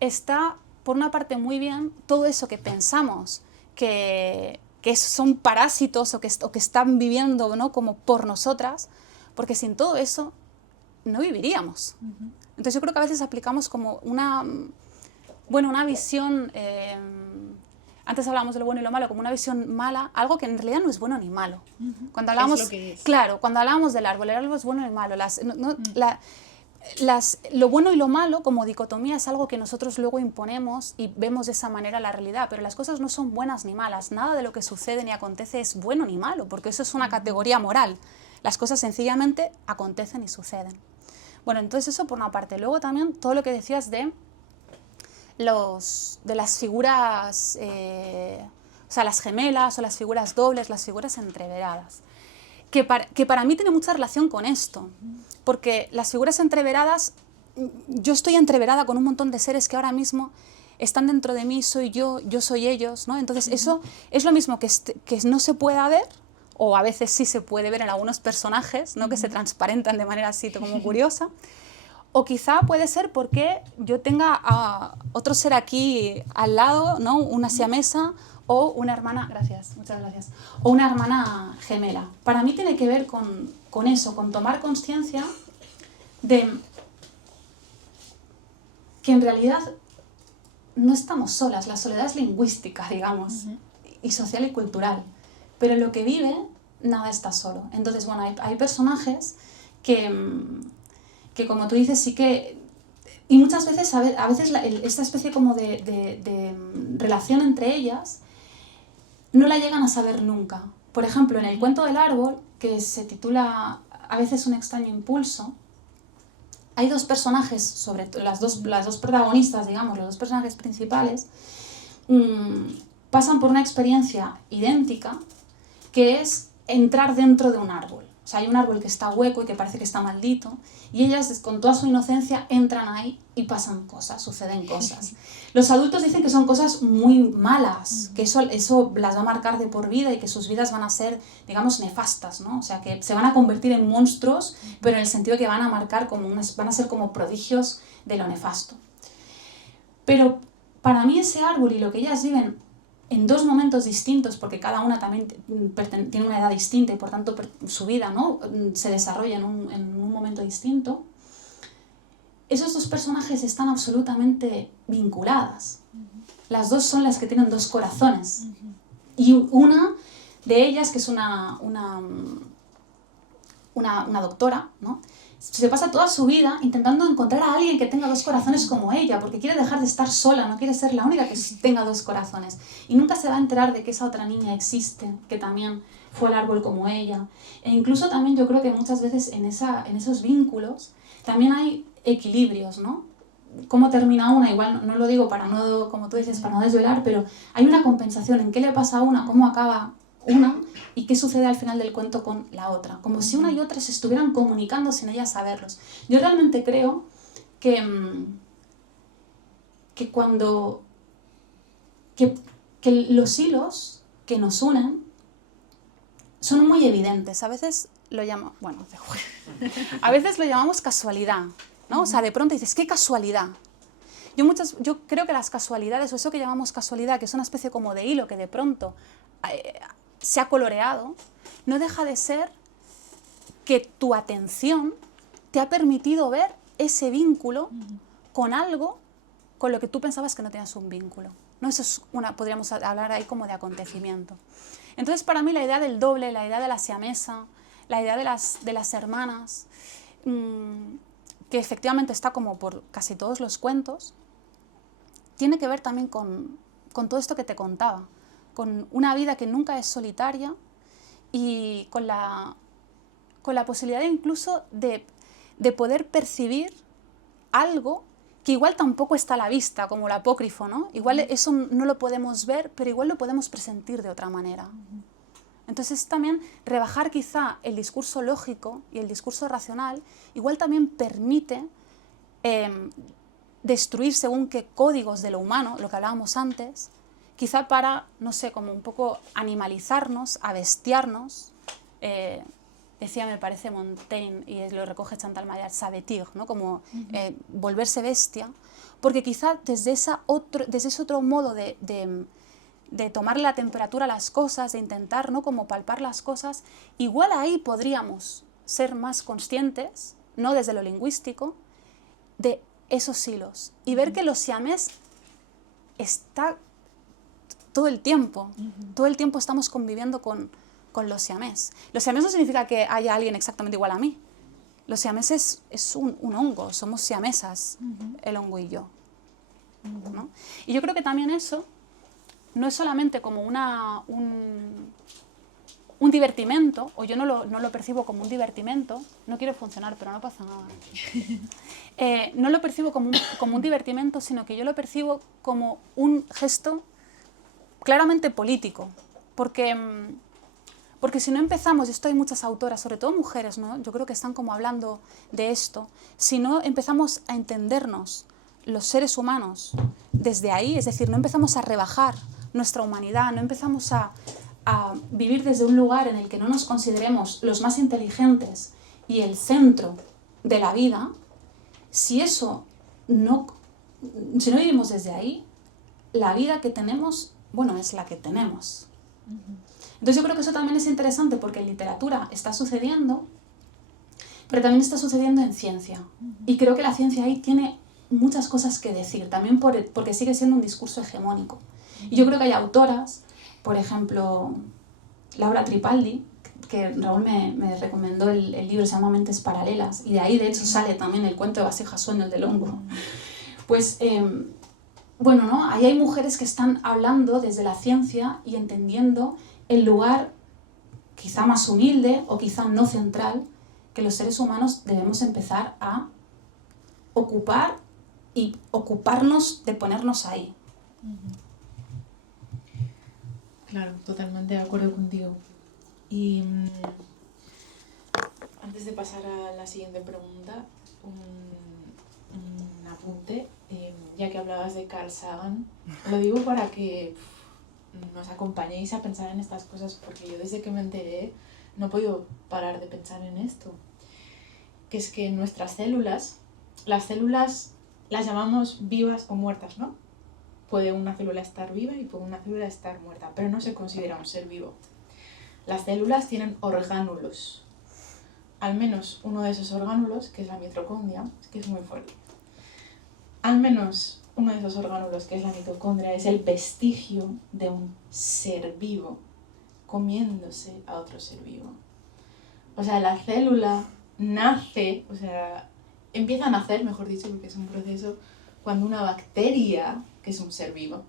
está, por una parte, muy bien todo eso que pensamos que son parásitos o que están viviendo, ¿no?, como por nosotras, porque sin todo eso no viviríamos. Entonces yo creo que a veces aplicamos como una visión... Antes hablábamos de lo bueno y lo malo como una visión mala, algo que en realidad no es bueno ni malo. Cuando hablábamos, es lo que es. Claro, cuando hablábamos del árbol, el árbol es bueno y malo. Lo bueno y lo malo como dicotomía es algo que nosotros luego imponemos y vemos de esa manera la realidad, pero las cosas no son buenas ni malas. Nada de lo que sucede ni acontece es bueno ni malo, porque eso es una categoría moral. Las cosas sencillamente acontecen y suceden. Bueno, entonces eso por una parte. Luego también todo lo que decías de las figuras, o sea, las gemelas o las figuras dobles, las figuras entreveradas, que para mí tiene mucha relación con esto, porque las figuras entreveradas, yo estoy entreverada con un montón de seres que ahora mismo están dentro de mí, soy yo soy ellos, ¿no? Entonces eso es lo mismo que no se pueda ver, o a veces sí se puede ver en algunos personajes, ¿no?, que se transparentan de manera así como curiosa, O quizá puede ser porque yo tenga a otro ser aquí al lado, ¿no? Una siamesa o una hermana, gracias, muchas gracias, o una hermana gemela. Para mí tiene que ver con eso, con tomar conciencia de que en realidad no estamos solas, la soledad es lingüística, digamos, y social y cultural, pero en lo que vive nada está solo. Entonces, bueno, hay personajes que como tú dices, sí que... Y muchas veces, a veces esta especie como de relación entre ellas no la llegan a saber nunca. Por ejemplo, en el cuento del árbol, que se titula A veces un extraño impulso, hay dos personajes, sobre todo las dos protagonistas, digamos, los dos personajes principales, pasan por una experiencia idéntica, que es entrar dentro de un árbol. O sea, hay un árbol que está hueco y que parece que está maldito, y ellas, con toda su inocencia, entran ahí y pasan cosas, suceden cosas. Los adultos dicen que son cosas muy malas, que eso las va a marcar de por vida y que sus vidas van a ser, digamos, nefastas, ¿no? O sea, que se van a convertir en monstruos, pero en el sentido que van a marcar van a ser como prodigios de lo nefasto. Pero para mí ese árbol y lo que ellas viven en dos momentos distintos, porque cada una también tiene una edad distinta y por tanto su vida, ¿no?, se desarrolla en un momento distinto, esos dos personajes están absolutamente vinculadas. Las dos son las que tienen dos corazones. Y una de ellas, que es una doctora, ¿no?, se pasa toda su vida intentando encontrar a alguien que tenga dos corazones como ella, porque quiere dejar de estar sola, no quiere ser la única que tenga dos corazones. Y nunca se va a enterar de que esa otra niña existe, que también fue al árbol como ella. E incluso también yo creo que muchas veces en esos vínculos también hay equilibrios, ¿no? Cómo termina una, igual no lo digo para no, como tú dices, para no desvelar, pero hay una compensación en qué le pasa a una, cómo acaba una y qué sucede al final del cuento con la otra, como si una y otra se estuvieran comunicando sin ellas saberlos. Yo realmente creo que los hilos que nos unen son muy evidentes. A veces lo llamamos casualidad, ¿no? O sea, de pronto dices, ¿qué casualidad? Yo creo que las casualidades, o eso que llamamos casualidad, que es una especie como de hilo que de pronto se ha coloreado, no deja de ser que tu atención te ha permitido ver ese vínculo con algo con lo que tú pensabas que no tenías un vínculo, ¿no? Eso es podríamos hablar ahí como de acontecimiento. Entonces, para mí la idea del doble, la idea de la siamesa, la idea de las hermanas, que efectivamente está como por casi todos los cuentos, tiene que ver también con todo esto que te contaba, con una vida que nunca es solitaria y con la posibilidad incluso de poder percibir algo que igual tampoco está a la vista, como el apócrifo, ¿no? Igual eso no lo podemos ver, pero igual lo podemos presentir de otra manera. Entonces también rebajar quizá el discurso lógico y el discurso racional, igual también permite destruir según qué códigos de lo humano, lo que hablábamos antes, quizá para, no sé, como un poco animalizarnos, abestiarnos. Decía, me parece, Montaigne, y lo recoge Chantal Maillard, s'abetir, ¿no? Como volverse bestia, porque quizá desde ese otro modo de tomarle la temperatura a las cosas, de intentar, ¿no?, como palpar las cosas, igual ahí podríamos ser más conscientes, no desde lo lingüístico, de esos hilos y ver que los siamés está todo el tiempo estamos conviviendo con los siamés. Los siamés no significa que haya alguien exactamente igual a mí. Los siamés es un hongo, somos siamesas, el hongo y yo, ¿no? Y yo creo que también eso no es solamente como un divertimento, o yo no lo percibo como un divertimento, no quiero funcionar, pero no pasa nada. No lo percibo como un divertimento, sino que yo lo percibo como un gesto claramente político, porque si no empezamos, y esto hay muchas autoras, sobre todo mujeres, ¿no?, yo creo que están como hablando de esto, si no empezamos a entendernos los seres humanos desde ahí, es decir, no empezamos a rebajar nuestra humanidad, no empezamos a vivir desde un lugar en el que no nos consideremos los más inteligentes y el centro de la vida, si eso no, si no vivimos desde ahí, la vida que tenemos, bueno, es la que tenemos. Entonces yo creo que eso también es interesante porque en literatura está sucediendo, pero también está sucediendo en ciencia. Y creo que la ciencia ahí tiene muchas cosas que decir, también porque sigue siendo un discurso hegemónico. Y yo creo que hay autoras, por ejemplo, Laura Tripaldi, que Raúl me recomendó el libro, se llama Mentes Paralelas, y de ahí de hecho sale también el cuento de Vasija Sueño, el del hongo. Pues, bueno, ¿no? Ahí hay mujeres que están hablando desde la ciencia y entendiendo el lugar quizá más humilde o quizá no central que los seres humanos debemos empezar a ocupar y ocuparnos de ponernos ahí. Claro, totalmente de acuerdo contigo. Y antes de pasar a la siguiente pregunta, un apunte, ya que hablabas de Carl Sagan, lo digo para que nos acompañéis a pensar en estas cosas, porque yo desde que me enteré no he podido parar de pensar en esto, que es que nuestras células, las células las llamamos vivas o muertas, ¿no? Puede una célula estar viva y puede una célula estar muerta, pero no se considera un ser vivo. Las células tienen orgánulos. Al menos uno de esos orgánulos, que es la mitocondria, que es muy fuerte. Al menos uno de esos orgánulos, que es la mitocondria, es el vestigio de un ser vivo comiéndose a otro ser vivo. O sea, la célula nace, o sea, empieza a nacer, mejor dicho, porque es un proceso, cuando una bacteria, que es un ser vivo,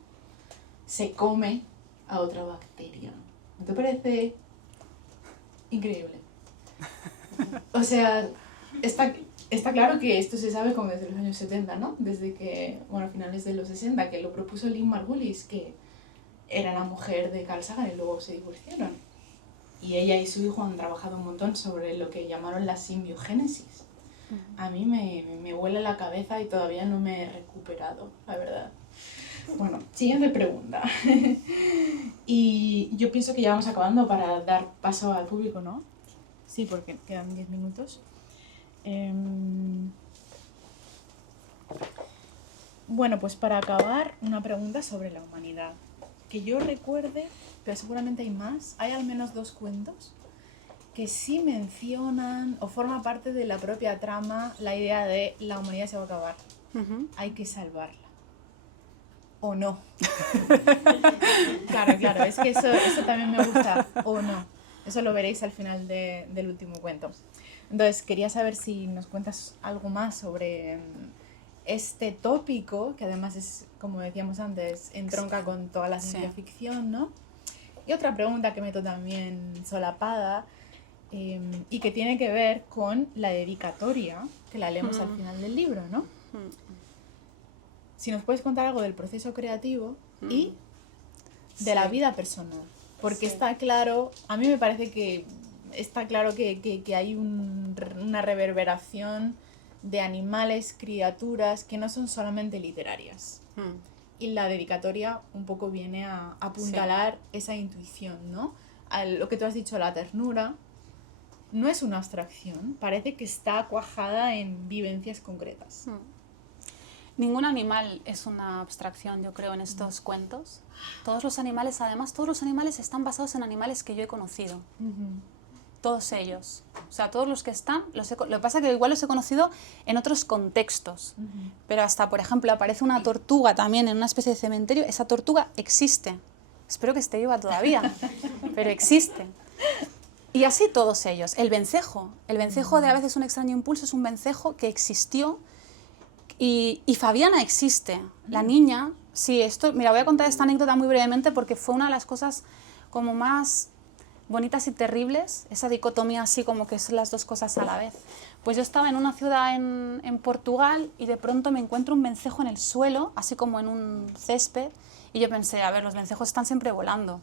se come a otra bacteria. ¿No te parece increíble? O sea, está claro que esto se sabe como desde los años 70, ¿no? Desde que, bueno, a finales de los 60, que lo propuso Lynn Margulis, que era la mujer de Carl Sagan y luego se divorciaron. Y ella y su hijo han trabajado un montón sobre lo que llamaron la simbiogénesis. A mí me huele la cabeza y todavía no me he recuperado, la verdad. Bueno, siguiente pregunta. Y yo pienso que ya vamos acabando para dar paso al público, ¿no? Sí, porque quedan 10 minutos. Bueno, pues para acabar, una pregunta sobre la humanidad. Que yo recuerde, pero seguramente hay más, hay al menos 2 cuentos que sí mencionan o forma parte de la propia trama la idea de la humanidad se va a acabar. Hay que salvarla. O no. Claro, es que eso también me gusta. O no. Eso lo veréis al final del último cuento. Entonces, quería saber si nos cuentas algo más sobre este tópico, que además es, como decíamos antes, entronca con toda la ciencia ficción, ¿no? Y otra pregunta que meto también solapada, y que tiene que ver con la dedicatoria, que la leemos al final del libro, ¿no? Si nos puedes contar algo del proceso creativo y de la vida personal. Porque está claro, a mí me parece que está claro que hay una reverberación de animales, criaturas, que no son solamente literarias. Y la dedicatoria un poco viene a apuntalar esa intuición, ¿no? A lo que tú has dicho, la ternura, no es una abstracción, parece que está cuajada en vivencias concretas. Ningún animal es una abstracción, yo creo, en estos cuentos. Todos los animales, además, todos los animales están basados en animales que yo he conocido. Todos ellos. O sea, todos los que están, lo que pasa es que igual los he conocido en otros contextos. Pero hasta, por ejemplo, aparece una tortuga también en una especie de cementerio. Esa tortuga existe. Espero que esté viva todavía, pero existe. Y así todos ellos. El vencejo de A veces un extraño impulso es un vencejo que existió. Y Fabiana existe, la niña. Sí, mira, voy a contar esta anécdota muy brevemente porque fue una de las cosas como más bonitas y terribles, esa dicotomía así como que son las dos cosas a la vez. Pues yo estaba en una ciudad en Portugal y de pronto me encuentro un vencejo en el suelo, así como en un césped, y yo pensé, a ver, los vencejos están siempre volando,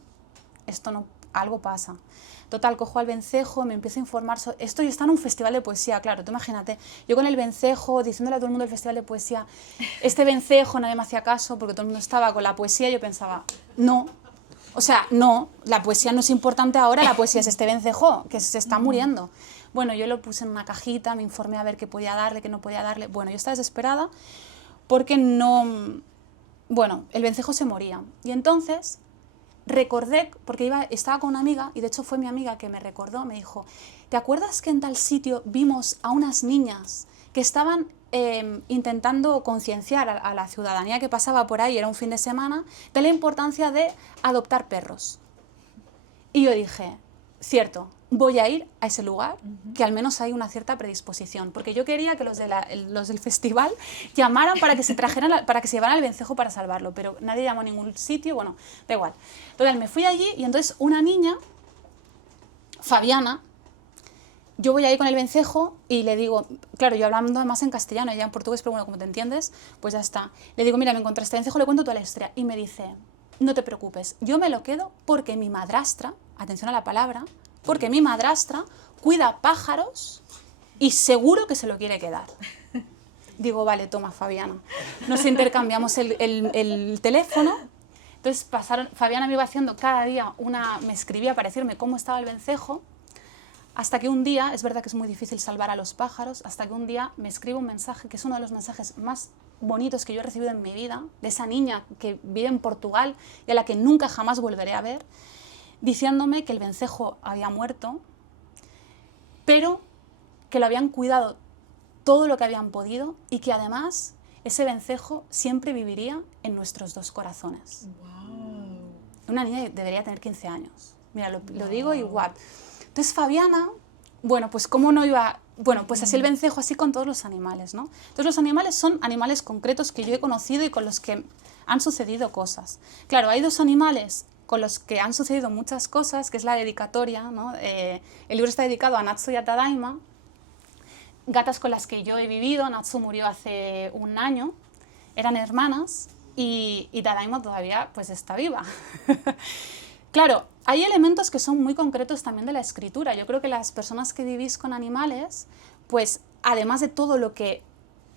esto no, algo pasa. Total, cojo al vencejo, me empiezo a informar sobre esto y está en un festival de poesía, claro, tú imagínate, yo con el vencejo, diciéndole a todo el mundo del festival de poesía, este vencejo, nadie me hacía caso porque todo el mundo estaba con la poesía y yo pensaba, no, o sea, no, la poesía no es importante ahora, la poesía es este vencejo que se está muriendo. Bueno, yo lo puse en una cajita, me informé a ver qué podía darle, qué no podía darle. Bueno, yo estaba desesperada porque no... Bueno, el vencejo se moría. Y entonces recordé, porque estaba con una amiga, y de hecho fue mi amiga que me recordó, me dijo, ¿te acuerdas que en tal sitio vimos a unas niñas que estaban intentando concienciar a la ciudadanía que pasaba por ahí, era un fin de semana, de la importancia de adoptar perros? Y yo dije, cierto, voy a ir a ese lugar, que al menos hay una cierta predisposición, porque yo quería que los del festival llamaran para que se trajeran, para que se llevaran el vencejo para salvarlo, pero nadie llamó a ningún sitio, bueno, da igual. Total, me fui allí y entonces una niña, Fabiana, yo voy ahí con el vencejo y le digo, claro, yo hablando más en castellano, ella en portugués, pero bueno, como te entiendes, pues ya está. Le digo, mira, me encontré este vencejo, le cuento toda la historia. Y me dice, no te preocupes, yo me lo quedo porque mi madrastra, atención a la palabra, porque mi madrastra cuida pájaros y seguro que se lo quiere quedar. Digo, vale, toma, Fabiana. Nos intercambiamos el teléfono. Entonces Fabiana me iba haciendo cada día me escribía para decirme cómo estaba el vencejo. Hasta que un día, es verdad que es muy difícil salvar a los pájaros, hasta que un día me escribe un mensaje, que es uno de los mensajes más bonitos que yo he recibido en mi vida, de esa niña que vive en Portugal y a la que nunca jamás volveré a ver, diciéndome que el vencejo había muerto, pero que lo habían cuidado todo lo que habían podido y que además ese vencejo siempre viviría en nuestros dos corazones. Wow. Una niña que debería tener 15 años. Mira, lo digo igual. Entonces Fabiana, bueno, pues cómo no iba... Bueno, pues así el vencejo, así con todos los animales, ¿no? Entonces los animales son animales concretos que yo he conocido y con los que han sucedido cosas. Claro, hay dos animales con los que han sucedido muchas cosas, que es la dedicatoria, ¿no? El libro está dedicado a Natsu y a Tadaima, gatas con las que yo he vivido. Natsu murió hace un año, eran hermanas, y Tadaima todavía pues está viva. Claro, hay elementos que son muy concretos también de la escritura. Yo creo que las personas que vivís con animales, pues además de todo lo que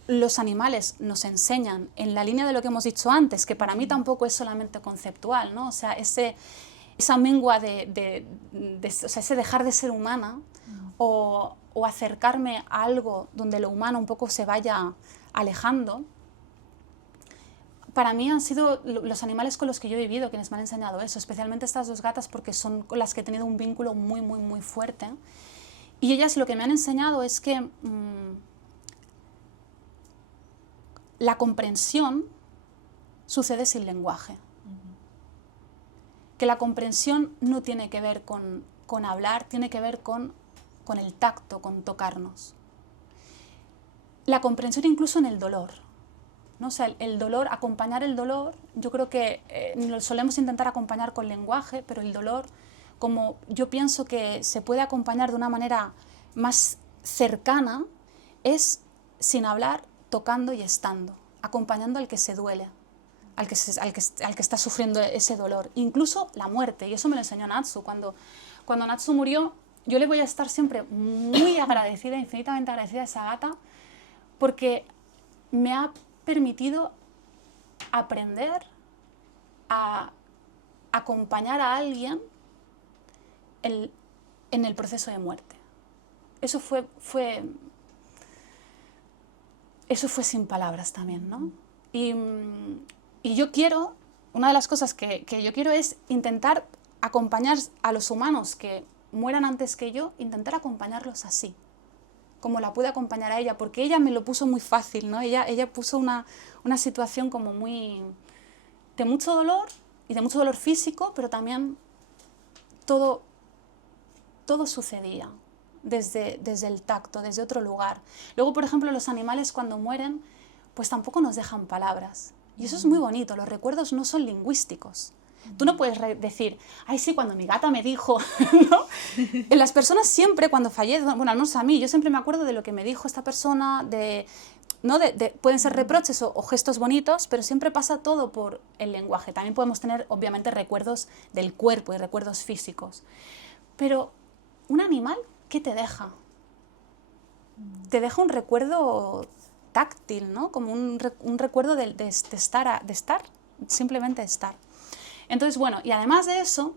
los animales nos enseñan en la línea de lo que hemos dicho antes, que para mí tampoco es solamente conceptual, ¿no? O sea, esa mengua o sea, ese dejar de ser humana o acercarme a algo donde lo humano un poco se vaya alejando, para mí han sido los animales con los que yo he vivido quienes me han enseñado eso, especialmente estas dos gatas porque son con las que he tenido un vínculo muy, muy, muy fuerte. Y ellas lo que me han enseñado es que la comprensión sucede sin lenguaje. Que la comprensión no tiene que ver con hablar, tiene que ver con el tacto, con tocarnos. La comprensión incluso en el dolor, ¿no? O sea, el dolor, acompañar el dolor, yo creo que lo solemos intentar acompañar con lenguaje, pero el dolor, como yo pienso que se puede acompañar de una manera más cercana, es sin hablar, tocando y estando, acompañando al que se duele, al que está sufriendo ese dolor, incluso la muerte, y eso me lo enseñó Natsu. Cuando Natsu murió, yo le voy a estar siempre muy agradecida, infinitamente agradecida a esa gata, porque me ha permitido aprender a acompañar a alguien en el proceso de muerte. Eso fue sin palabras también, ¿no? Y yo quiero, una de las cosas que yo quiero es intentar acompañar a los humanos que mueran antes que yo, intentar acompañarlos así, como la pude acompañar a ella, porque ella me lo puso muy fácil, ¿no? Ella puso una situación como muy... de mucho dolor, y de mucho dolor físico, pero también todo sucedía desde el tacto, desde otro lugar. Luego, por ejemplo, los animales cuando mueren, pues tampoco nos dejan palabras. Y eso es muy bonito, los recuerdos no son lingüísticos. Tú no puedes decir, ay sí, cuando mi gata me dijo, ¿no? En las personas siempre cuando fallecen, bueno, al menos a mí, yo siempre me acuerdo de lo que me dijo esta persona, ¿no? Pueden ser reproches o gestos bonitos, pero siempre pasa todo por el lenguaje. También podemos tener, obviamente, recuerdos del cuerpo y recuerdos físicos. Pero un animal, ¿qué te deja? Te deja un recuerdo táctil, ¿no? Como un recuerdo de estar, simplemente estar. Entonces, bueno, y además de eso,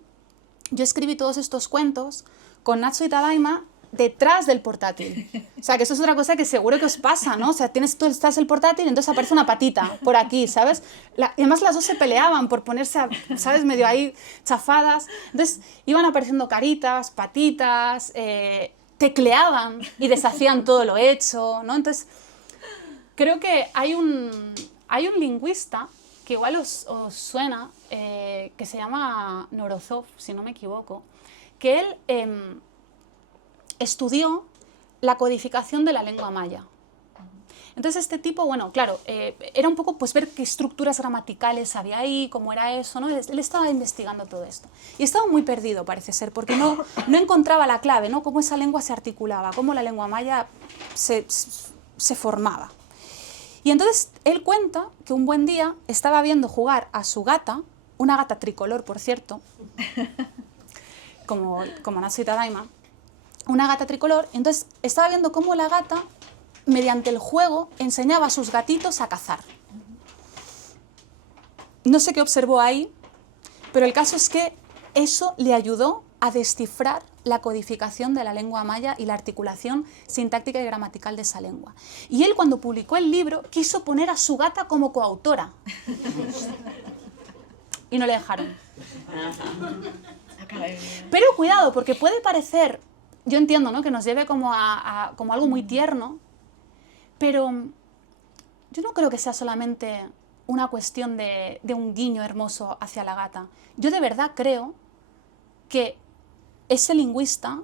yo escribí todos estos cuentos con Natsu y Tadaima detrás del portátil. O sea, que eso es otra cosa que seguro que os pasa, ¿no? O sea, estás el portátil y entonces aparece una patita por aquí, ¿sabes? Y además las dos se peleaban por ponerse, ¿sabes? Medio ahí chafadas. Entonces iban apareciendo caritas, patitas, tecleaban y deshacían todo lo hecho, ¿no? Entonces, creo que hay un lingüista que igual os suena, que se llama Morozov, si no me equivoco, que él estudió la codificación de la lengua maya. Entonces este tipo, bueno, claro, era un poco pues ver qué estructuras gramaticales había ahí, cómo era eso, ¿no? Él estaba investigando todo esto. Y estaba muy perdido, parece ser, porque no encontraba la clave, ¿no? Cómo esa lengua se articulaba, cómo la lengua maya se formaba. Y entonces él cuenta que un buen día estaba viendo jugar a su gata, una gata tricolor, por cierto, como Natsu Tadaima, una gata tricolor, y entonces estaba viendo cómo la gata, mediante el juego, enseñaba a sus gatitos a cazar. No sé qué observó ahí, pero el caso es que eso le ayudó a descifrar la codificación de la lengua maya y la articulación sintáctica y gramatical de esa lengua. Y él, cuando publicó el libro, quiso poner a su gata como coautora. Y no le dejaron. Pero cuidado, porque puede parecer, yo entiendo, ¿no?, que nos lleve como como algo muy tierno, pero yo no creo que sea solamente una cuestión de un guiño hermoso hacia la gata. Yo de verdad creo que ese lingüista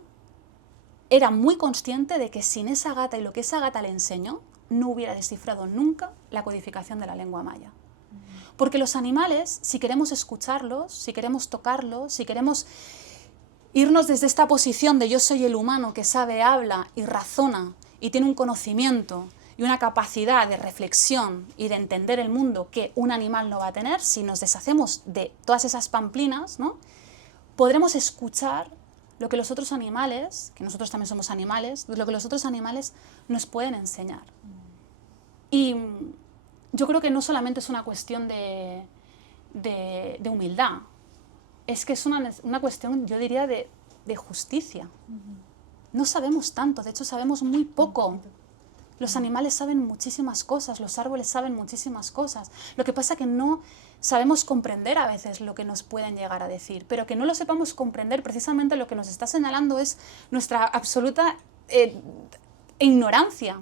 era muy consciente de que sin esa gata y lo que esa gata le enseñó, no hubiera descifrado nunca la codificación de la lengua maya. Porque los animales, si queremos escucharlos, si queremos tocarlos, si queremos irnos desde esta posición de yo soy el humano que sabe, habla y razona y tiene un conocimiento y una capacidad de reflexión y de entender el mundo que un animal no va a tener, si nos deshacemos de todas esas pamplinas, ¿no?, podremos escuchar lo que los otros animales, que nosotros también somos animales, lo que los otros animales nos pueden enseñar. Y yo creo que no solamente es una cuestión de humildad, es que es una cuestión, yo diría, de justicia. No sabemos tanto, de hecho sabemos muy poco. Los animales saben muchísimas cosas, los árboles saben muchísimas cosas. Lo que pasa es que no sabemos comprender a veces lo que nos pueden llegar a decir, pero que no lo sepamos comprender, precisamente lo que nos está señalando es nuestra absoluta ignorancia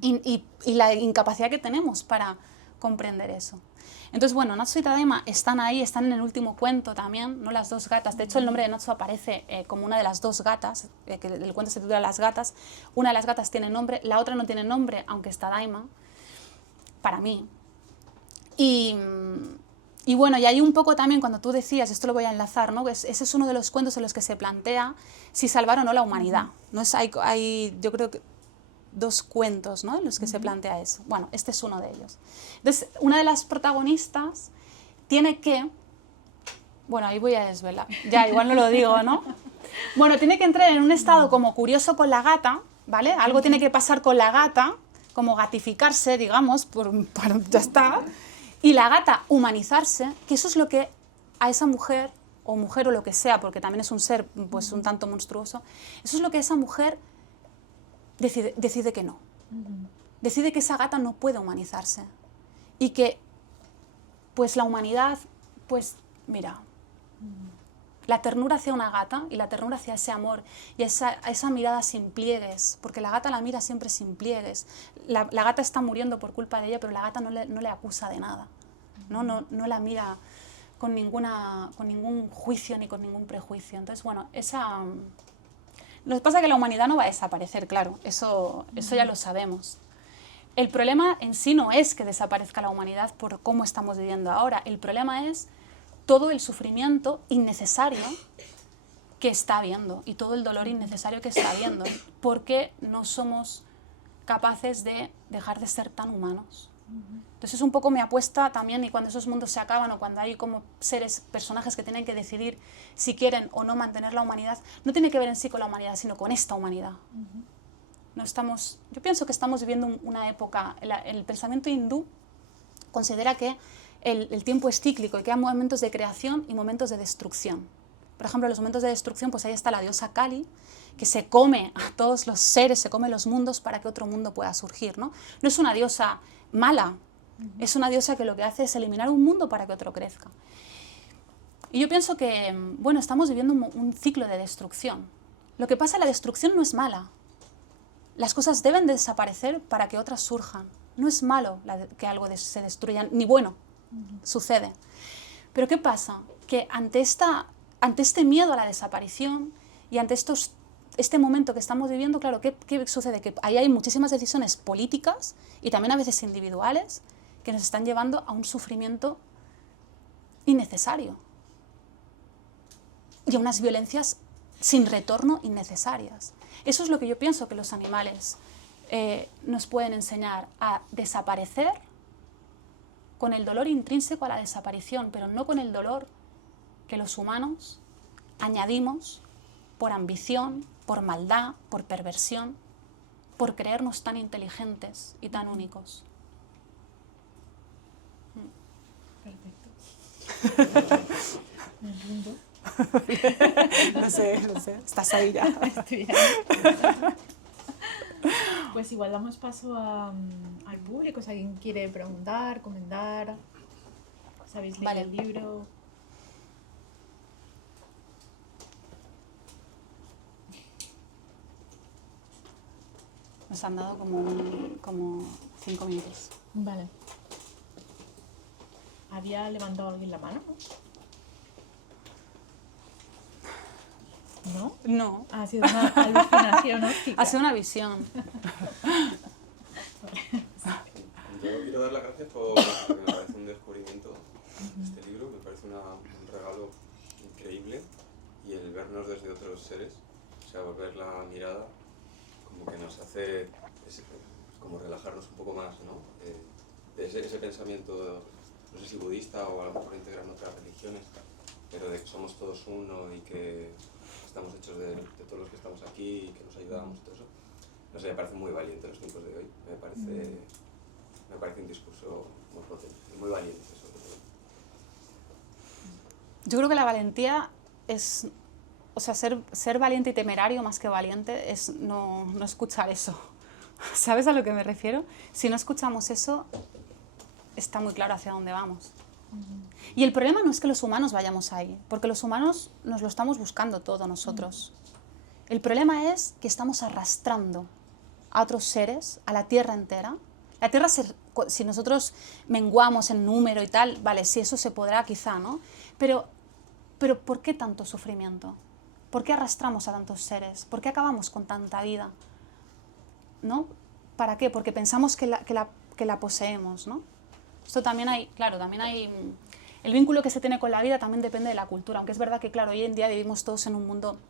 y la incapacidad que tenemos para comprender eso. Entonces, bueno, Natsu y Tadaima están ahí, están en el último cuento también, ¿no?, las dos gatas. De hecho, el nombre de Natsu aparece como una de las dos gatas, que el cuento se titula Las gatas. Una de las gatas tiene nombre, la otra no tiene nombre, aunque es Tadaima, para mí. Y bueno, y hay un poco también, cuando tú decías, esto lo voy a enlazar, ¿no?, ese es uno de los cuentos en los que se plantea si salvar o no la humanidad. ¿No? Hay, yo creo que, dos cuentos, ¿no?, en los que se plantea eso. Bueno, este es uno de ellos. Entonces, una de las protagonistas tiene que... Bueno, ahí voy a desvelar. Ya, igual no lo digo, ¿no? Bueno, tiene que entrar en un estado como curioso con la gata, ¿vale? Algo tiene que pasar con la gata, como gatificarse, digamos, ya está. Y la gata humanizarse, que eso es lo que a esa mujer o lo que sea, porque también es un ser pues un tanto monstruoso, eso es lo que esa mujer decide que no. Decide que esa gata no puede humanizarse. Y que, pues la humanidad, pues, mira, la ternura hacia una gata y la ternura hacia ese amor y esa mirada sin pliegues, porque la gata la mira siempre sin pliegues. La gata está muriendo por culpa de ella, pero la gata no le acusa de nada. No la mira con ningún juicio ni con ningún prejuicio. Entonces, bueno, lo que pasa es que la humanidad no va a desaparecer, claro, eso ya lo sabemos. El problema en sí no es que desaparezca la humanidad por cómo estamos viviendo ahora, el problema es todo el sufrimiento innecesario que está habiendo y todo el dolor innecesario que está habiendo, porque no somos capaces de dejar de ser tan humanos. Entonces es un poco mi apuesta también, y cuando esos mundos se acaban o cuando hay como personajes que tienen que decidir si quieren o no mantener la humanidad, no tiene que ver en sí con la humanidad, sino con esta humanidad. Yo pienso que estamos viviendo una época, el pensamiento hindú considera que el tiempo es cíclico y que hay momentos de creación y momentos de destrucción. Por ejemplo, en los momentos de destrucción, pues ahí está la diosa Kali, que se come a todos los seres, se come los mundos para que otro mundo pueda surgir, ¿no? No es una diosa mala, es una diosa que lo que hace es eliminar un mundo para que otro crezca. Y yo pienso que, bueno, estamos viviendo un ciclo de destrucción. Lo que pasa, la destrucción no es mala. Las cosas deben de desaparecer para que otras surjan. No es malo que algo se destruya, ni bueno, sucede. Pero ¿qué pasa? Que ante este miedo a la desaparición y ante este momento que estamos viviendo, claro, ¿qué sucede? Que ahí hay muchísimas decisiones políticas y también a veces individuales que nos están llevando a un sufrimiento innecesario y a unas violencias sin retorno innecesarias. Eso es lo que yo pienso que los animales nos pueden enseñar, a desaparecer con el dolor intrínseco a la desaparición, pero no con el dolor que los humanos añadimos por ambición, por maldad, por perversión, por creernos tan inteligentes y tan únicos. Perfecto. Me apunto. No sé, estás ahí ya. Estoy ahí. Pues igual damos paso al público, si alguien quiere preguntar, comentar, ¿sabéis leer el libro? Nos han dado como 5 minutos. Vale. ¿Había levantado alguien la mano? ¿No? No. Ha sido una alucinación óptica. Ha sido una visión. Yo quiero dar las gracias porque me parece un descubrimiento este libro, me parece un regalo increíble, y el vernos desde otros seres, o sea, volver la mirada, como que nos hace como relajarnos un poco más, ¿no? Ese pensamiento, no sé si budista o a lo mejor integrando otras religiones, pero de que somos todos uno y que estamos hechos de todos los que estamos aquí y que nos ayudamos y todo eso. No sé, me parece muy valiente en los tiempos de hoy, me parece un discurso muy potente y muy valiente sobre todo. Yo creo que la valentía es, o sea, ser valiente y temerario más que valiente es no escuchar eso. ¿Sabes a lo que me refiero? Si no escuchamos eso, está muy claro hacia dónde vamos. Y el problema no es que los humanos vayamos ahí, porque los humanos nos lo estamos buscando todo nosotros. El problema es que estamos arrastrando a otros seres, a la Tierra entera. La Tierra, si nosotros menguamos en número y tal, vale, sí, eso se podrá quizá, ¿no? Pero ¿por qué tanto sufrimiento? ¿Por qué arrastramos a tantos seres? ¿Por qué acabamos con tanta vida? ¿No? ¿Para qué? Porque pensamos que la poseemos, ¿no? Esto también hay, claro, el vínculo que se tiene con la vida también depende de la cultura, aunque es verdad que, claro, hoy en día vivimos todos en un mundo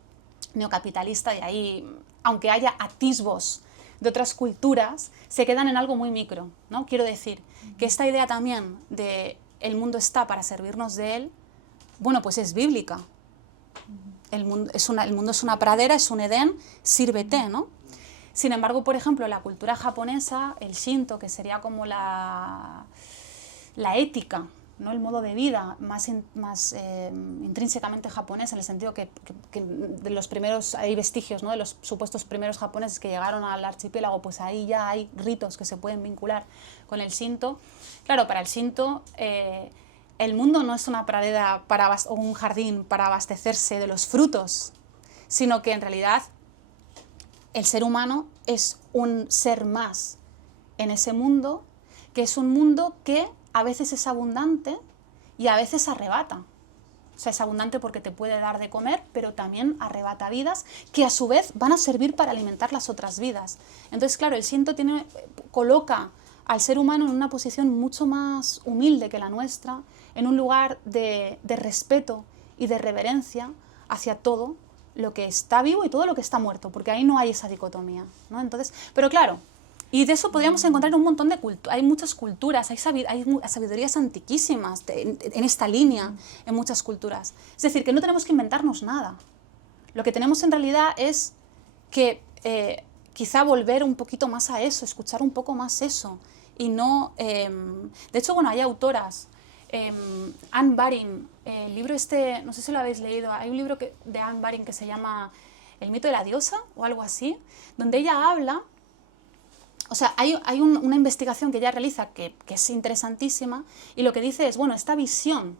neocapitalista y ahí, aunque haya atisbos de otras culturas, se quedan en algo muy micro, ¿no? Quiero decir que esta idea también de el mundo está para servirnos de él, bueno, pues es bíblica. El mundo es una pradera, es un Edén, sírvete, ¿no? Sin embargo, por ejemplo, la cultura japonesa, el Shinto, que sería como la ética, ¿no? El modo de vida más intrínsecamente japonés, en el sentido que de los primeros, hay vestigios, ¿no? De los supuestos primeros japoneses que llegaron al archipiélago, pues ahí ya hay ritos que se pueden vincular con el Shinto. Claro, para el Shinto el mundo no es una pradera o un jardín para abastecerse de los frutos, sino que en realidad el ser humano es un ser más en ese mundo, que es un mundo que a veces es abundante y a veces arrebata. O sea, es abundante porque te puede dar de comer, pero también arrebata vidas que a su vez van a servir para alimentar las otras vidas. Entonces, claro, el Shinto coloca al ser humano en una posición mucho más humilde que la nuestra, en un lugar de respeto y de reverencia hacia todo lo que está vivo y todo lo que está muerto, porque ahí no hay esa dicotomía, ¿no? Entonces, pero claro, y de eso podríamos encontrar un montón de culturas, hay muchas culturas, hay sabidurías antiquísimas en esta línea, en muchas culturas. Es decir, que no tenemos que inventarnos nada. Lo que tenemos en realidad es que quizá volver un poquito más a eso, escuchar un poco más eso, y no... de hecho, bueno, hay autoras Anne Baring, el libro este, no sé si lo habéis leído, hay un libro de Anne Baring que se llama El mito de la diosa o algo así, donde ella habla, o sea, hay una investigación que ella realiza que es interesantísima, y lo que dice es, bueno, esta visión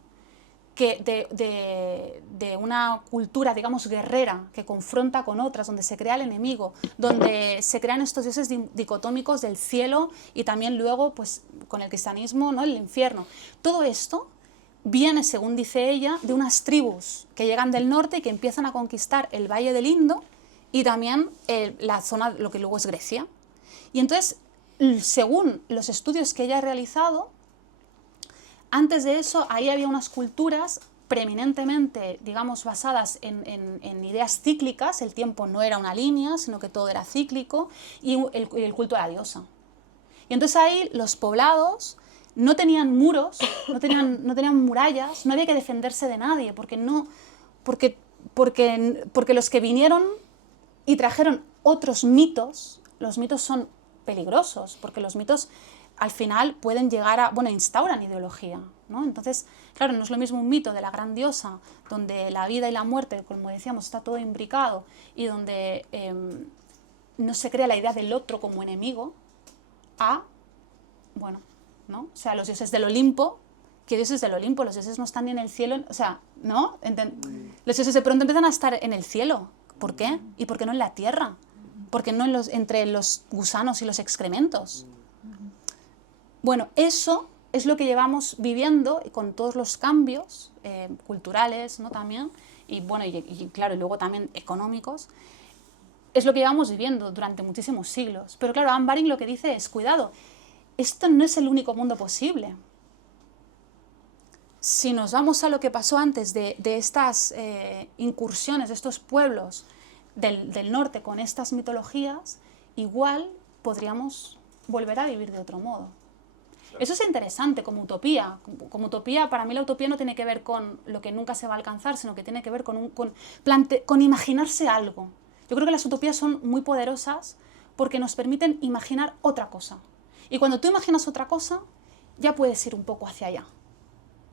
que de una cultura, digamos, guerrera, que confronta con otras, donde se crea el enemigo, donde se crean estos dioses dicotómicos del cielo y también luego, pues, con el cristianismo, ¿no?, el infierno. Todo esto viene, según dice ella, de unas tribus que llegan del norte y que empiezan a conquistar el Valle del Indo y también la zona, lo que luego es Grecia. Y entonces, según los estudios que ella ha realizado, antes de eso, ahí había unas culturas preeminentemente, digamos, basadas en ideas cíclicas. El tiempo no era una línea, sino que todo era cíclico, y el culto a la diosa. Y entonces ahí los poblados no tenían muros, no tenían murallas, no había que defenderse de nadie, porque los que vinieron y trajeron otros mitos, los mitos son peligrosos, porque los mitos al final pueden llegar a, bueno, instauran ideología, ¿no? Entonces, claro, no es lo mismo un mito de la gran diosa, donde la vida y la muerte, como decíamos, está todo imbricado, y donde no se crea la idea del otro como enemigo, bueno, ¿no? O sea, los dioses del Olimpo, ¿qué dioses del Olimpo? Los dioses no están ni en el cielo, o sea, ¿no? Los dioses de pronto empiezan a estar en el cielo. ¿Por qué? ¿Y por qué no en la tierra? ¿Por qué no entre los gusanos y los excrementos? Bueno, eso es lo que llevamos viviendo con todos los cambios culturales, ¿no?, también, y bueno, y claro, y luego también económicos. Es lo que llevamos viviendo durante muchísimos siglos. Pero claro, Anne Baring lo que dice es, cuidado, esto no es el único mundo posible. Si nos vamos a lo que pasó antes de estas incursiones de estos pueblos del norte con estas mitologías, igual podríamos volver a vivir de otro modo. Eso es interesante como utopía. Como utopía, para mí la utopía no tiene que ver con lo que nunca se va a alcanzar, sino que tiene que ver con imaginarse algo. Yo creo que las utopías son muy poderosas porque nos permiten imaginar otra cosa. Y cuando tú imaginas otra cosa, ya puedes ir un poco hacia allá,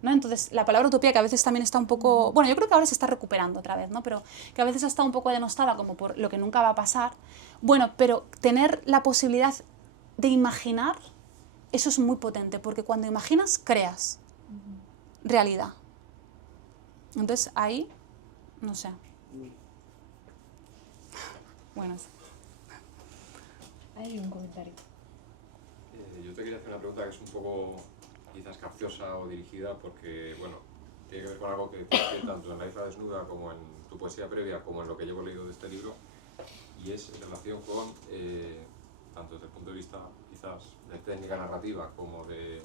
¿no? Entonces, la palabra utopía, que a veces también está un poco... Bueno, yo creo que ahora se está recuperando otra vez, ¿no? Pero que a veces ha estado un poco denostada como por lo que nunca va a pasar. Bueno, pero tener la posibilidad de imaginar, eso es muy potente, porque cuando imaginas, creas realidad. Entonces, ahí, no sé. Bueno, hay un comentario. Yo te quería hacer una pregunta que es un poco quizás capciosa o dirigida porque, bueno, tiene que ver con algo que tanto en La isla desnuda como en tu poesía previa como en lo que llevo leído de este libro, y es en relación con, tanto desde el punto de vista quizás de técnica narrativa como de,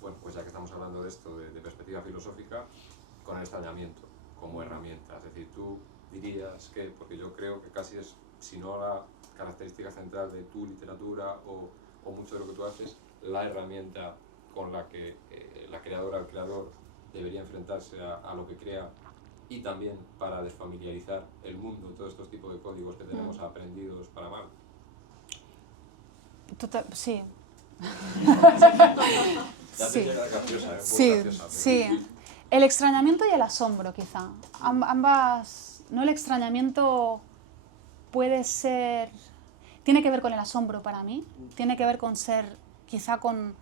bueno, pues ya que estamos hablando de esto, de perspectiva filosófica, con el extrañamiento como herramienta. Es decir, tú dirías que, porque yo creo que casi es, si no la característica central de tu literatura o mucho de lo que tú haces, la herramienta con la que la creadora, el creador debería enfrentarse a lo que crea, y también para desfamiliarizar el mundo, todos estos tipos de códigos que tenemos aprendidos para amar. Total, sí. Ya Sí. te llega graciosa, Sí, graciosa, sí. El extrañamiento y el asombro, quizá. Ambas, no, el extrañamiento puede ser... Tiene que ver con el asombro para mí. Tiene que ver con ser, quizá con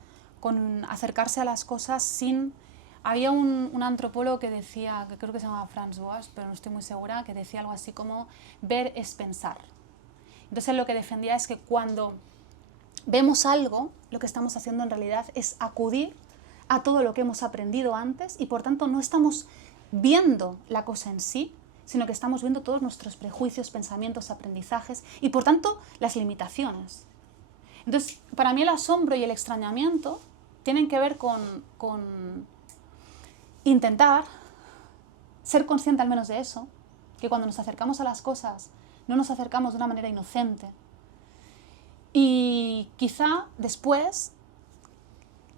acercarse a las cosas sin... Había un antropólogo que decía, que creo que se llamaba Franz Boas, pero no estoy muy segura, que decía algo así como ver es pensar. Entonces él lo que defendía es que cuando vemos algo, lo que estamos haciendo en realidad es acudir a todo lo que hemos aprendido antes, y por tanto no estamos viendo la cosa en sí, sino que estamos viendo todos nuestros prejuicios, pensamientos, aprendizajes y por tanto las limitaciones. Entonces, para mí el asombro y el extrañamiento tienen que ver con intentar ser consciente al menos de eso, que cuando nos acercamos a las cosas no nos acercamos de una manera inocente, y quizá después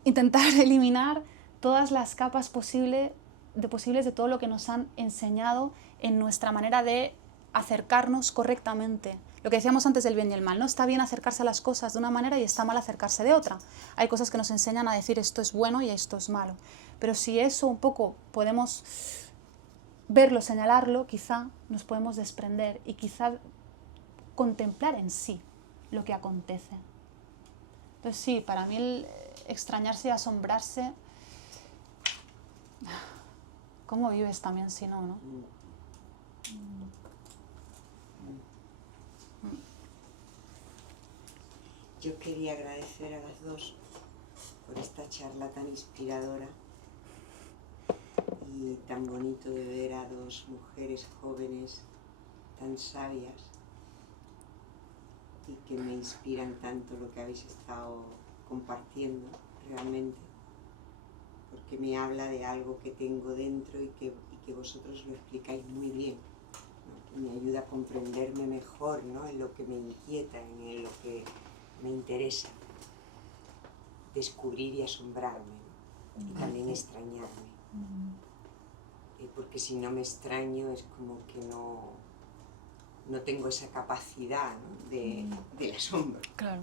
intentar eliminar todas las capas posibles de todo lo que nos han enseñado en nuestra manera de acercarnos correctamente. Lo que decíamos antes del bien y el mal, ¿no? Está bien acercarse a las cosas de una manera y está mal acercarse de otra. Hay cosas que nos enseñan a decir esto es bueno y esto es malo. Pero si eso un poco podemos verlo, señalarlo, quizá nos podemos desprender y quizá contemplar en sí lo que acontece. Entonces sí, para mí el extrañarse y asombrarse, ¿cómo vives también si no, no? Yo quería agradecer a las dos por esta charla tan inspiradora y tan bonito de ver a dos mujeres jóvenes tan sabias y que me inspiran tanto lo que habéis estado compartiendo realmente, porque me habla de algo que tengo dentro y que vosotros lo explicáis muy bien, ¿no? Y me ayuda a comprenderme mejor, ¿no? En lo que me inquieta, en lo que me interesa, descubrir y asombrarme, ¿no? Y también extrañarme, porque si no me extraño es como que no tengo esa capacidad, ¿no? del asombro. Claro.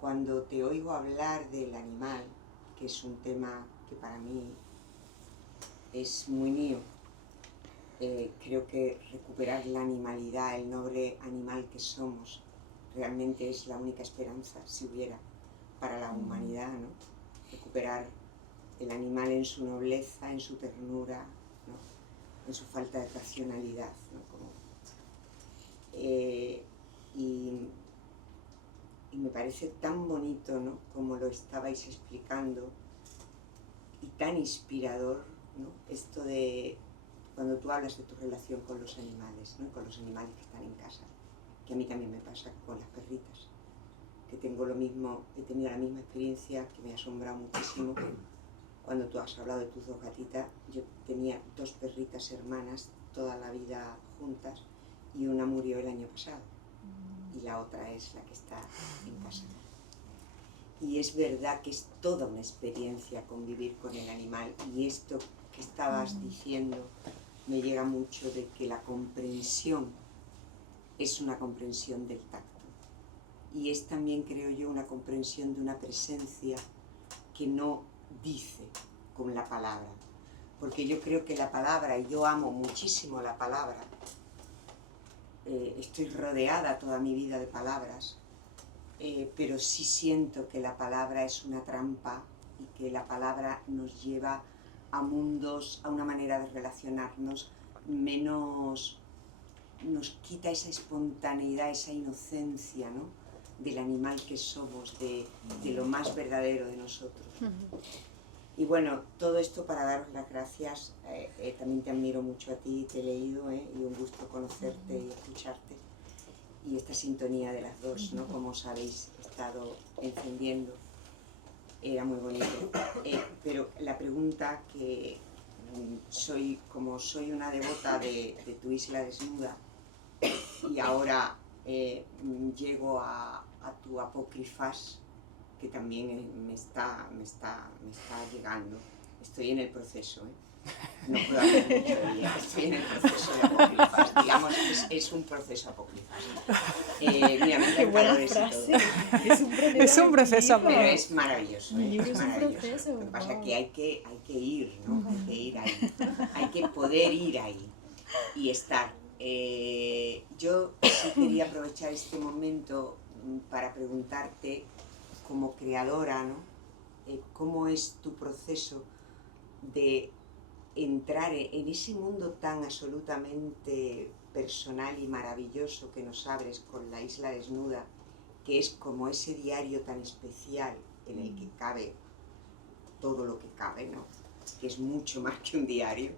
Cuando te oigo hablar del animal, que es un tema que para mí es muy mío, creo que recuperar la animalidad, el noble animal que somos, realmente es la única esperanza, si hubiera, para la humanidad, ¿no? Recuperar el animal en su nobleza, en su ternura, ¿no? En su falta de racionalidad, ¿no? Y me parece tan bonito, ¿no? Como lo estabais explicando, y tan inspirador, ¿no? Esto de cuando tú hablas de tu relación con los animales, ¿no? Con los animales que están en casa, que a mí también me pasa con las perritas, que tengo lo mismo, he tenido la misma experiencia, que me ha asombrado muchísimo. Cuando tú has hablado de tus dos gatitas, yo tenía dos perritas hermanas toda la vida juntas y una murió el año pasado y la otra es la que está en casa. Y es verdad que es toda una experiencia convivir con el animal, y esto que estabas diciendo me llega mucho, de que la comprensión es una comprensión del tacto, y es también, creo yo, una comprensión de una presencia que no dice con la palabra, porque yo creo que la palabra, y yo amo muchísimo la palabra, estoy rodeada toda mi vida de palabras, pero sí siento que la palabra es una trampa y que la palabra nos lleva a mundos, a una manera de relacionarnos menos, nos quita esa espontaneidad, esa inocencia, ¿no? Del animal que somos, de lo más verdadero de nosotros. Y bueno, todo esto para daros las gracias. También te admiro mucho a ti, te he leído, y un gusto conocerte y escucharte. Y esta sintonía de las dos, ¿no? Como os habéis estado encendiendo, era muy bonito. Pero la pregunta que como soy una devota de tu Isla Desnuda, y ahora llego a tu Apócrifas, que también me está llegando. Estoy en el proceso, no puedo hablar mucho de ella. Estoy en el proceso de Apócrifas, digamos, es un proceso Apócrifas. Mira, me Qué buena frase. Es un proceso. Pero es maravilloso, Mi libro es es un maravilloso. proceso, Lo que pasa es wow. que hay que ir, ¿no? Hay que ir ahí, hay que poder ir ahí y estar. Yo sí quería aprovechar este momento para preguntarte, como creadora, ¿no? ¿Cómo es tu proceso de entrar en ese mundo tan absolutamente personal y maravilloso que nos abres con la Isla Desnuda, que es como ese diario tan especial en el que cabe todo lo que cabe, ¿no? Que es mucho más que un diario,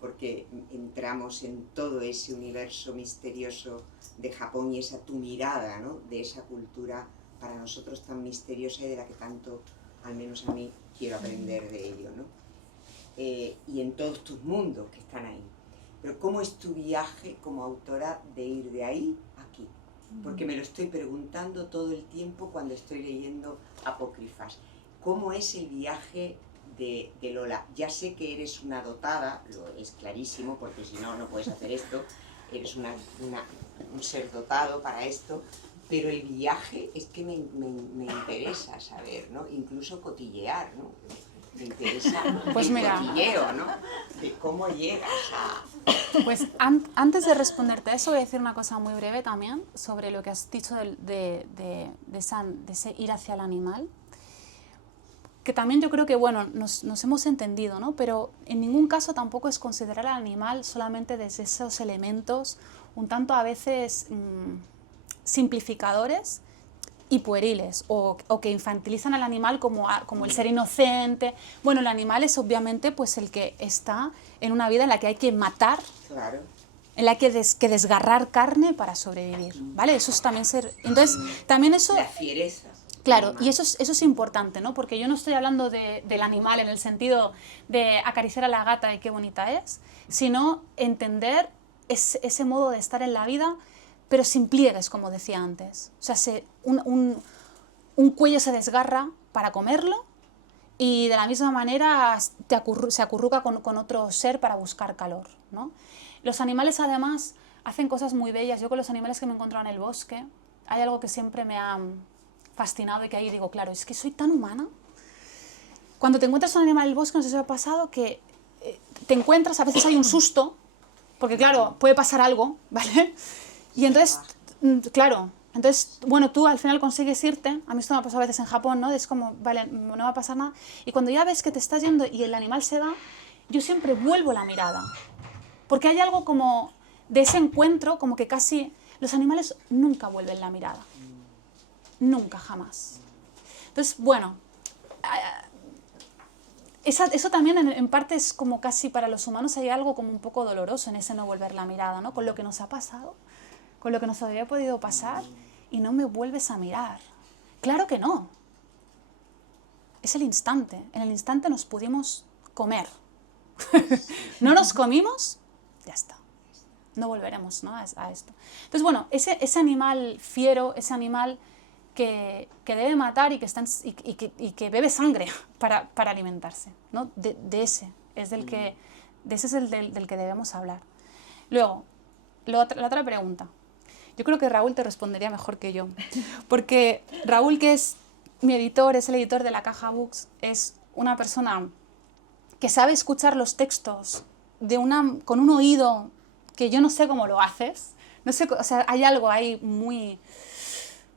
porque entramos en todo ese universo misterioso de Japón y esa tu mirada, ¿no? De esa cultura para nosotros tan misteriosa y de la que tanto, al menos a mí, quiero aprender de ello, ¿no? Y en todos tus mundos que están ahí. Pero ¿cómo es tu viaje como autora de ir de ahí a aquí? Porque me lo estoy preguntando todo el tiempo cuando estoy leyendo Apócrifas. ¿Cómo es el viaje de Lola. Ya sé que eres una dotada, es clarísimo, porque si no, no puedes hacer esto, eres un ser dotado para esto, pero el viaje es que me interesa saber, ¿no? Incluso cotillear, ¿no? Me interesa Pues el mira, cotilleo, ¿no? De cómo llegas a... pues antes de responderte a eso voy a decir una cosa muy breve también sobre lo que has dicho de ese ir hacia el animal, que también yo creo que, bueno, nos hemos entendido, ¿no? Pero en ningún caso tampoco es considerar al animal solamente desde esos elementos un tanto a veces simplificadores y pueriles, o que infantilizan al animal como el ser inocente. Bueno, el animal es obviamente pues el que está en una vida en la que hay que matar, Claro. en la que desgarrar carne para sobrevivir, ¿vale? Eso es también ser... Entonces, también eso... La fiereza. Claro, y eso es importante, ¿no? Porque yo no estoy hablando del animal en el sentido de acariciar a la gata y qué bonita es, sino entender ese modo de estar en la vida, pero sin pliegues, como decía antes. O sea, un cuello se desgarra para comerlo y de la misma manera se acurruca con otro ser para buscar calor, ¿no? Los animales, además, hacen cosas muy bellas. Yo con los animales que me he encontrado en el bosque, hay algo que siempre me ha fascinado y que ahí digo, claro, es que soy tan humana. Cuando te encuentras un animal en el bosque, no sé si os ha pasado, que te encuentras, a veces hay un susto, porque claro, puede pasar algo, ¿vale? Y entonces, claro, entonces, bueno, tú al final consigues irte, a mí esto me ha pasado a veces en Japón, ¿no? Es como, vale, no va a pasar nada, y cuando ya ves que te estás yendo y el animal se va, yo siempre vuelvo la mirada, porque hay algo como de ese encuentro, como que casi, los animales nunca vuelven la mirada. Nunca, jamás. Entonces, bueno, eso también en parte es como casi para los humanos hay algo como un poco doloroso en ese no volver la mirada, ¿no? Con lo que nos ha pasado, con lo que nos había podido pasar y no me vuelves a mirar. Claro que no. Es el instante. En el instante nos pudimos comer. No nos comimos, ya está. No volveremos, ¿no? a esto. Entonces, bueno, ese animal fiero, ese animal que debe matar y que bebe sangre para alimentarse, ¿no? De ese es del que debemos hablar. Luego, la otra pregunta. Yo creo que Raúl te respondería mejor que yo, porque Raúl, que es mi editor, es el editor de La Caja Books, es una persona que sabe escuchar los textos con un oído que yo no sé cómo lo haces. No sé, o sea, hay algo ahí muy...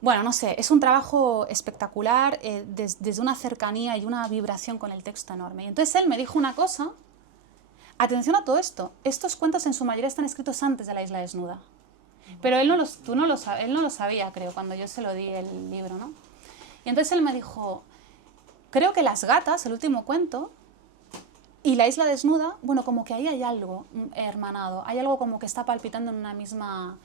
Bueno, no sé, es un trabajo espectacular, desde una cercanía y una vibración con el texto enorme. Y entonces él me dijo una cosa, atención a todo esto, estos cuentos en su mayoría están escritos antes de La Isla Desnuda. Pero él no lo sabía, creo, cuando yo se lo di el libro, ¿no? Y entonces él me dijo, creo que Las gatas, el último cuento, y La Isla Desnuda, bueno, como que ahí hay algo hermanado, hay algo como que está palpitando en una misma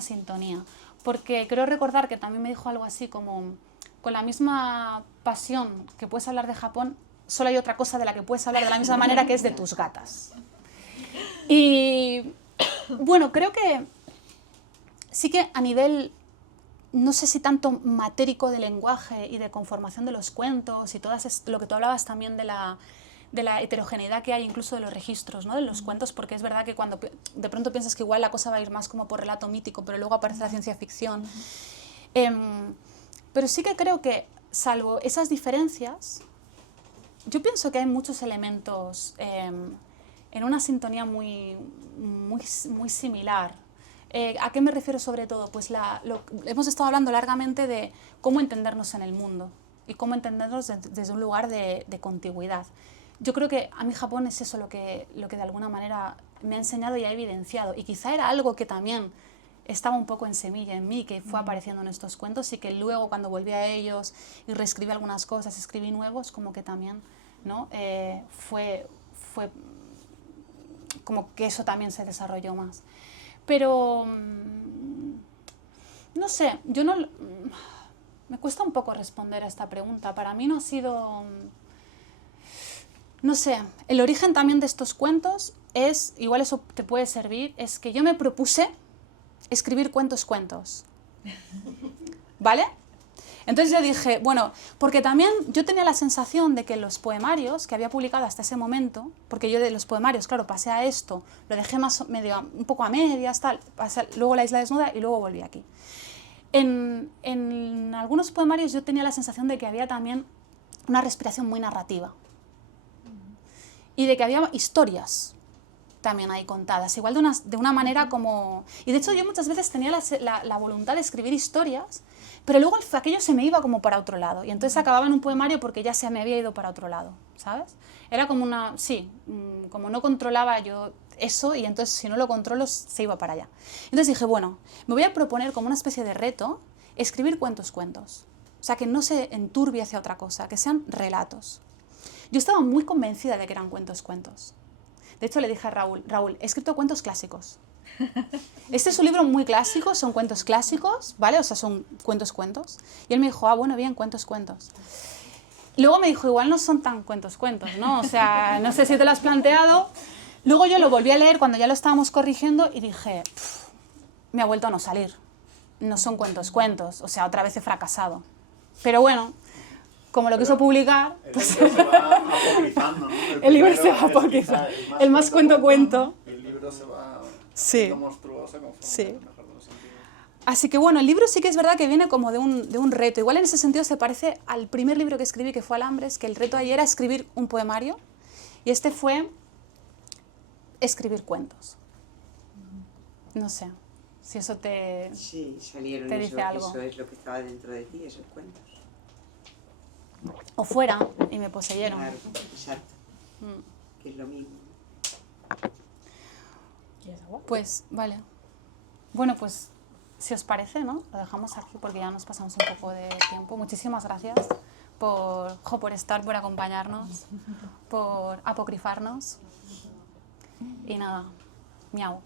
sintonía. Porque creo recordar que también me dijo algo así como, con la misma pasión que puedes hablar de Japón, solo hay otra cosa de la que puedes hablar de la misma manera, que es de tus gatas. Y bueno, creo que sí que a nivel, no sé si tanto matérico de lenguaje y de conformación de los cuentos y todo lo que tú hablabas también de la heterogeneidad que hay incluso de los registros, ¿no? De los cuentos, porque es verdad que cuando de pronto piensas que igual la cosa va a ir más como por relato mítico, pero luego aparece la ciencia ficción. Pero sí que creo que, salvo esas diferencias, yo pienso que hay muchos elementos en una sintonía muy similar. ¿A qué me refiero sobre todo? Pues hemos estado hablando largamente de cómo entendernos en el mundo y cómo entendernos desde un lugar de contigüidad. Yo creo que a mí Japón es eso lo que de alguna manera me ha enseñado y ha evidenciado. Y quizá era algo que también estaba un poco en semilla en mí, que fue apareciendo en estos cuentos y que luego cuando volví a ellos y reescribí algunas cosas, escribí nuevos, como que también, ¿no? Fue como que eso también se desarrolló más. Pero, no sé, me cuesta un poco responder a esta pregunta. Para mí no ha sido... No sé, el origen también de estos cuentos es, igual eso te puede servir, es que yo me propuse escribir cuentos, ¿vale? Entonces yo dije, bueno, porque también yo tenía la sensación de que los poemarios que había publicado hasta ese momento, porque yo de los poemarios, claro, pasé a esto, lo dejé más medio, un poco a medias, tal, pasé luego La isla desnuda y luego volví aquí. En algunos poemarios yo tenía la sensación de que había también una respiración muy narrativa y de que había historias también ahí contadas, igual de una manera como... Y de hecho yo muchas veces tenía la voluntad de escribir historias, pero luego aquello se me iba como para otro lado y entonces acababa en un poemario porque ya se me había ido para otro lado, ¿sabes? Era como una... Sí, como no controlaba yo eso y entonces si no lo controlo se iba para allá. Entonces dije, bueno, me voy a proponer como una especie de reto escribir cuentos. O sea, que no se enturbie hacia otra cosa, que sean relatos. Yo estaba muy convencida de que eran cuentos. De hecho, le dije a Raúl, he escrito cuentos clásicos. Este es un libro muy clásico, son cuentos clásicos, ¿vale? O sea, son cuentos. Y él me dijo, bueno, bien, cuentos. Luego me dijo, igual no son tan cuentos, ¿no? O sea, no sé si te lo has planteado. Luego yo lo volví a leer cuando ya lo estábamos corrigiendo y dije, me ha vuelto a no salir. No son cuentos. O sea, otra vez he fracasado. Pero bueno, como lo quiso publicar... Pues, el libro se va apocrifando, ¿no? El libro se va apocrizando. El más cuento. El libro se va siendo monstruoso conforme sí. el mejor de los sentidos. Así que bueno, el libro sí que es verdad que viene como de un reto. Igual en ese sentido se parece al primer libro que escribí, que fue Alambres, que el reto ahí era escribir un poemario. Y este fue escribir cuentos. No sé si eso te... Sí, salieron te dice algo. Eso es lo que estaba dentro de ti, esos cuentos. O fuera, y me poseyeron. Claro, exacto. Que es lo mismo. Pues, vale. Bueno, pues, si os parece, ¿no? Lo dejamos aquí porque ya nos pasamos un poco de tiempo. Muchísimas gracias por estar, por acompañarnos, por apocrifarnos. Y nada, miau.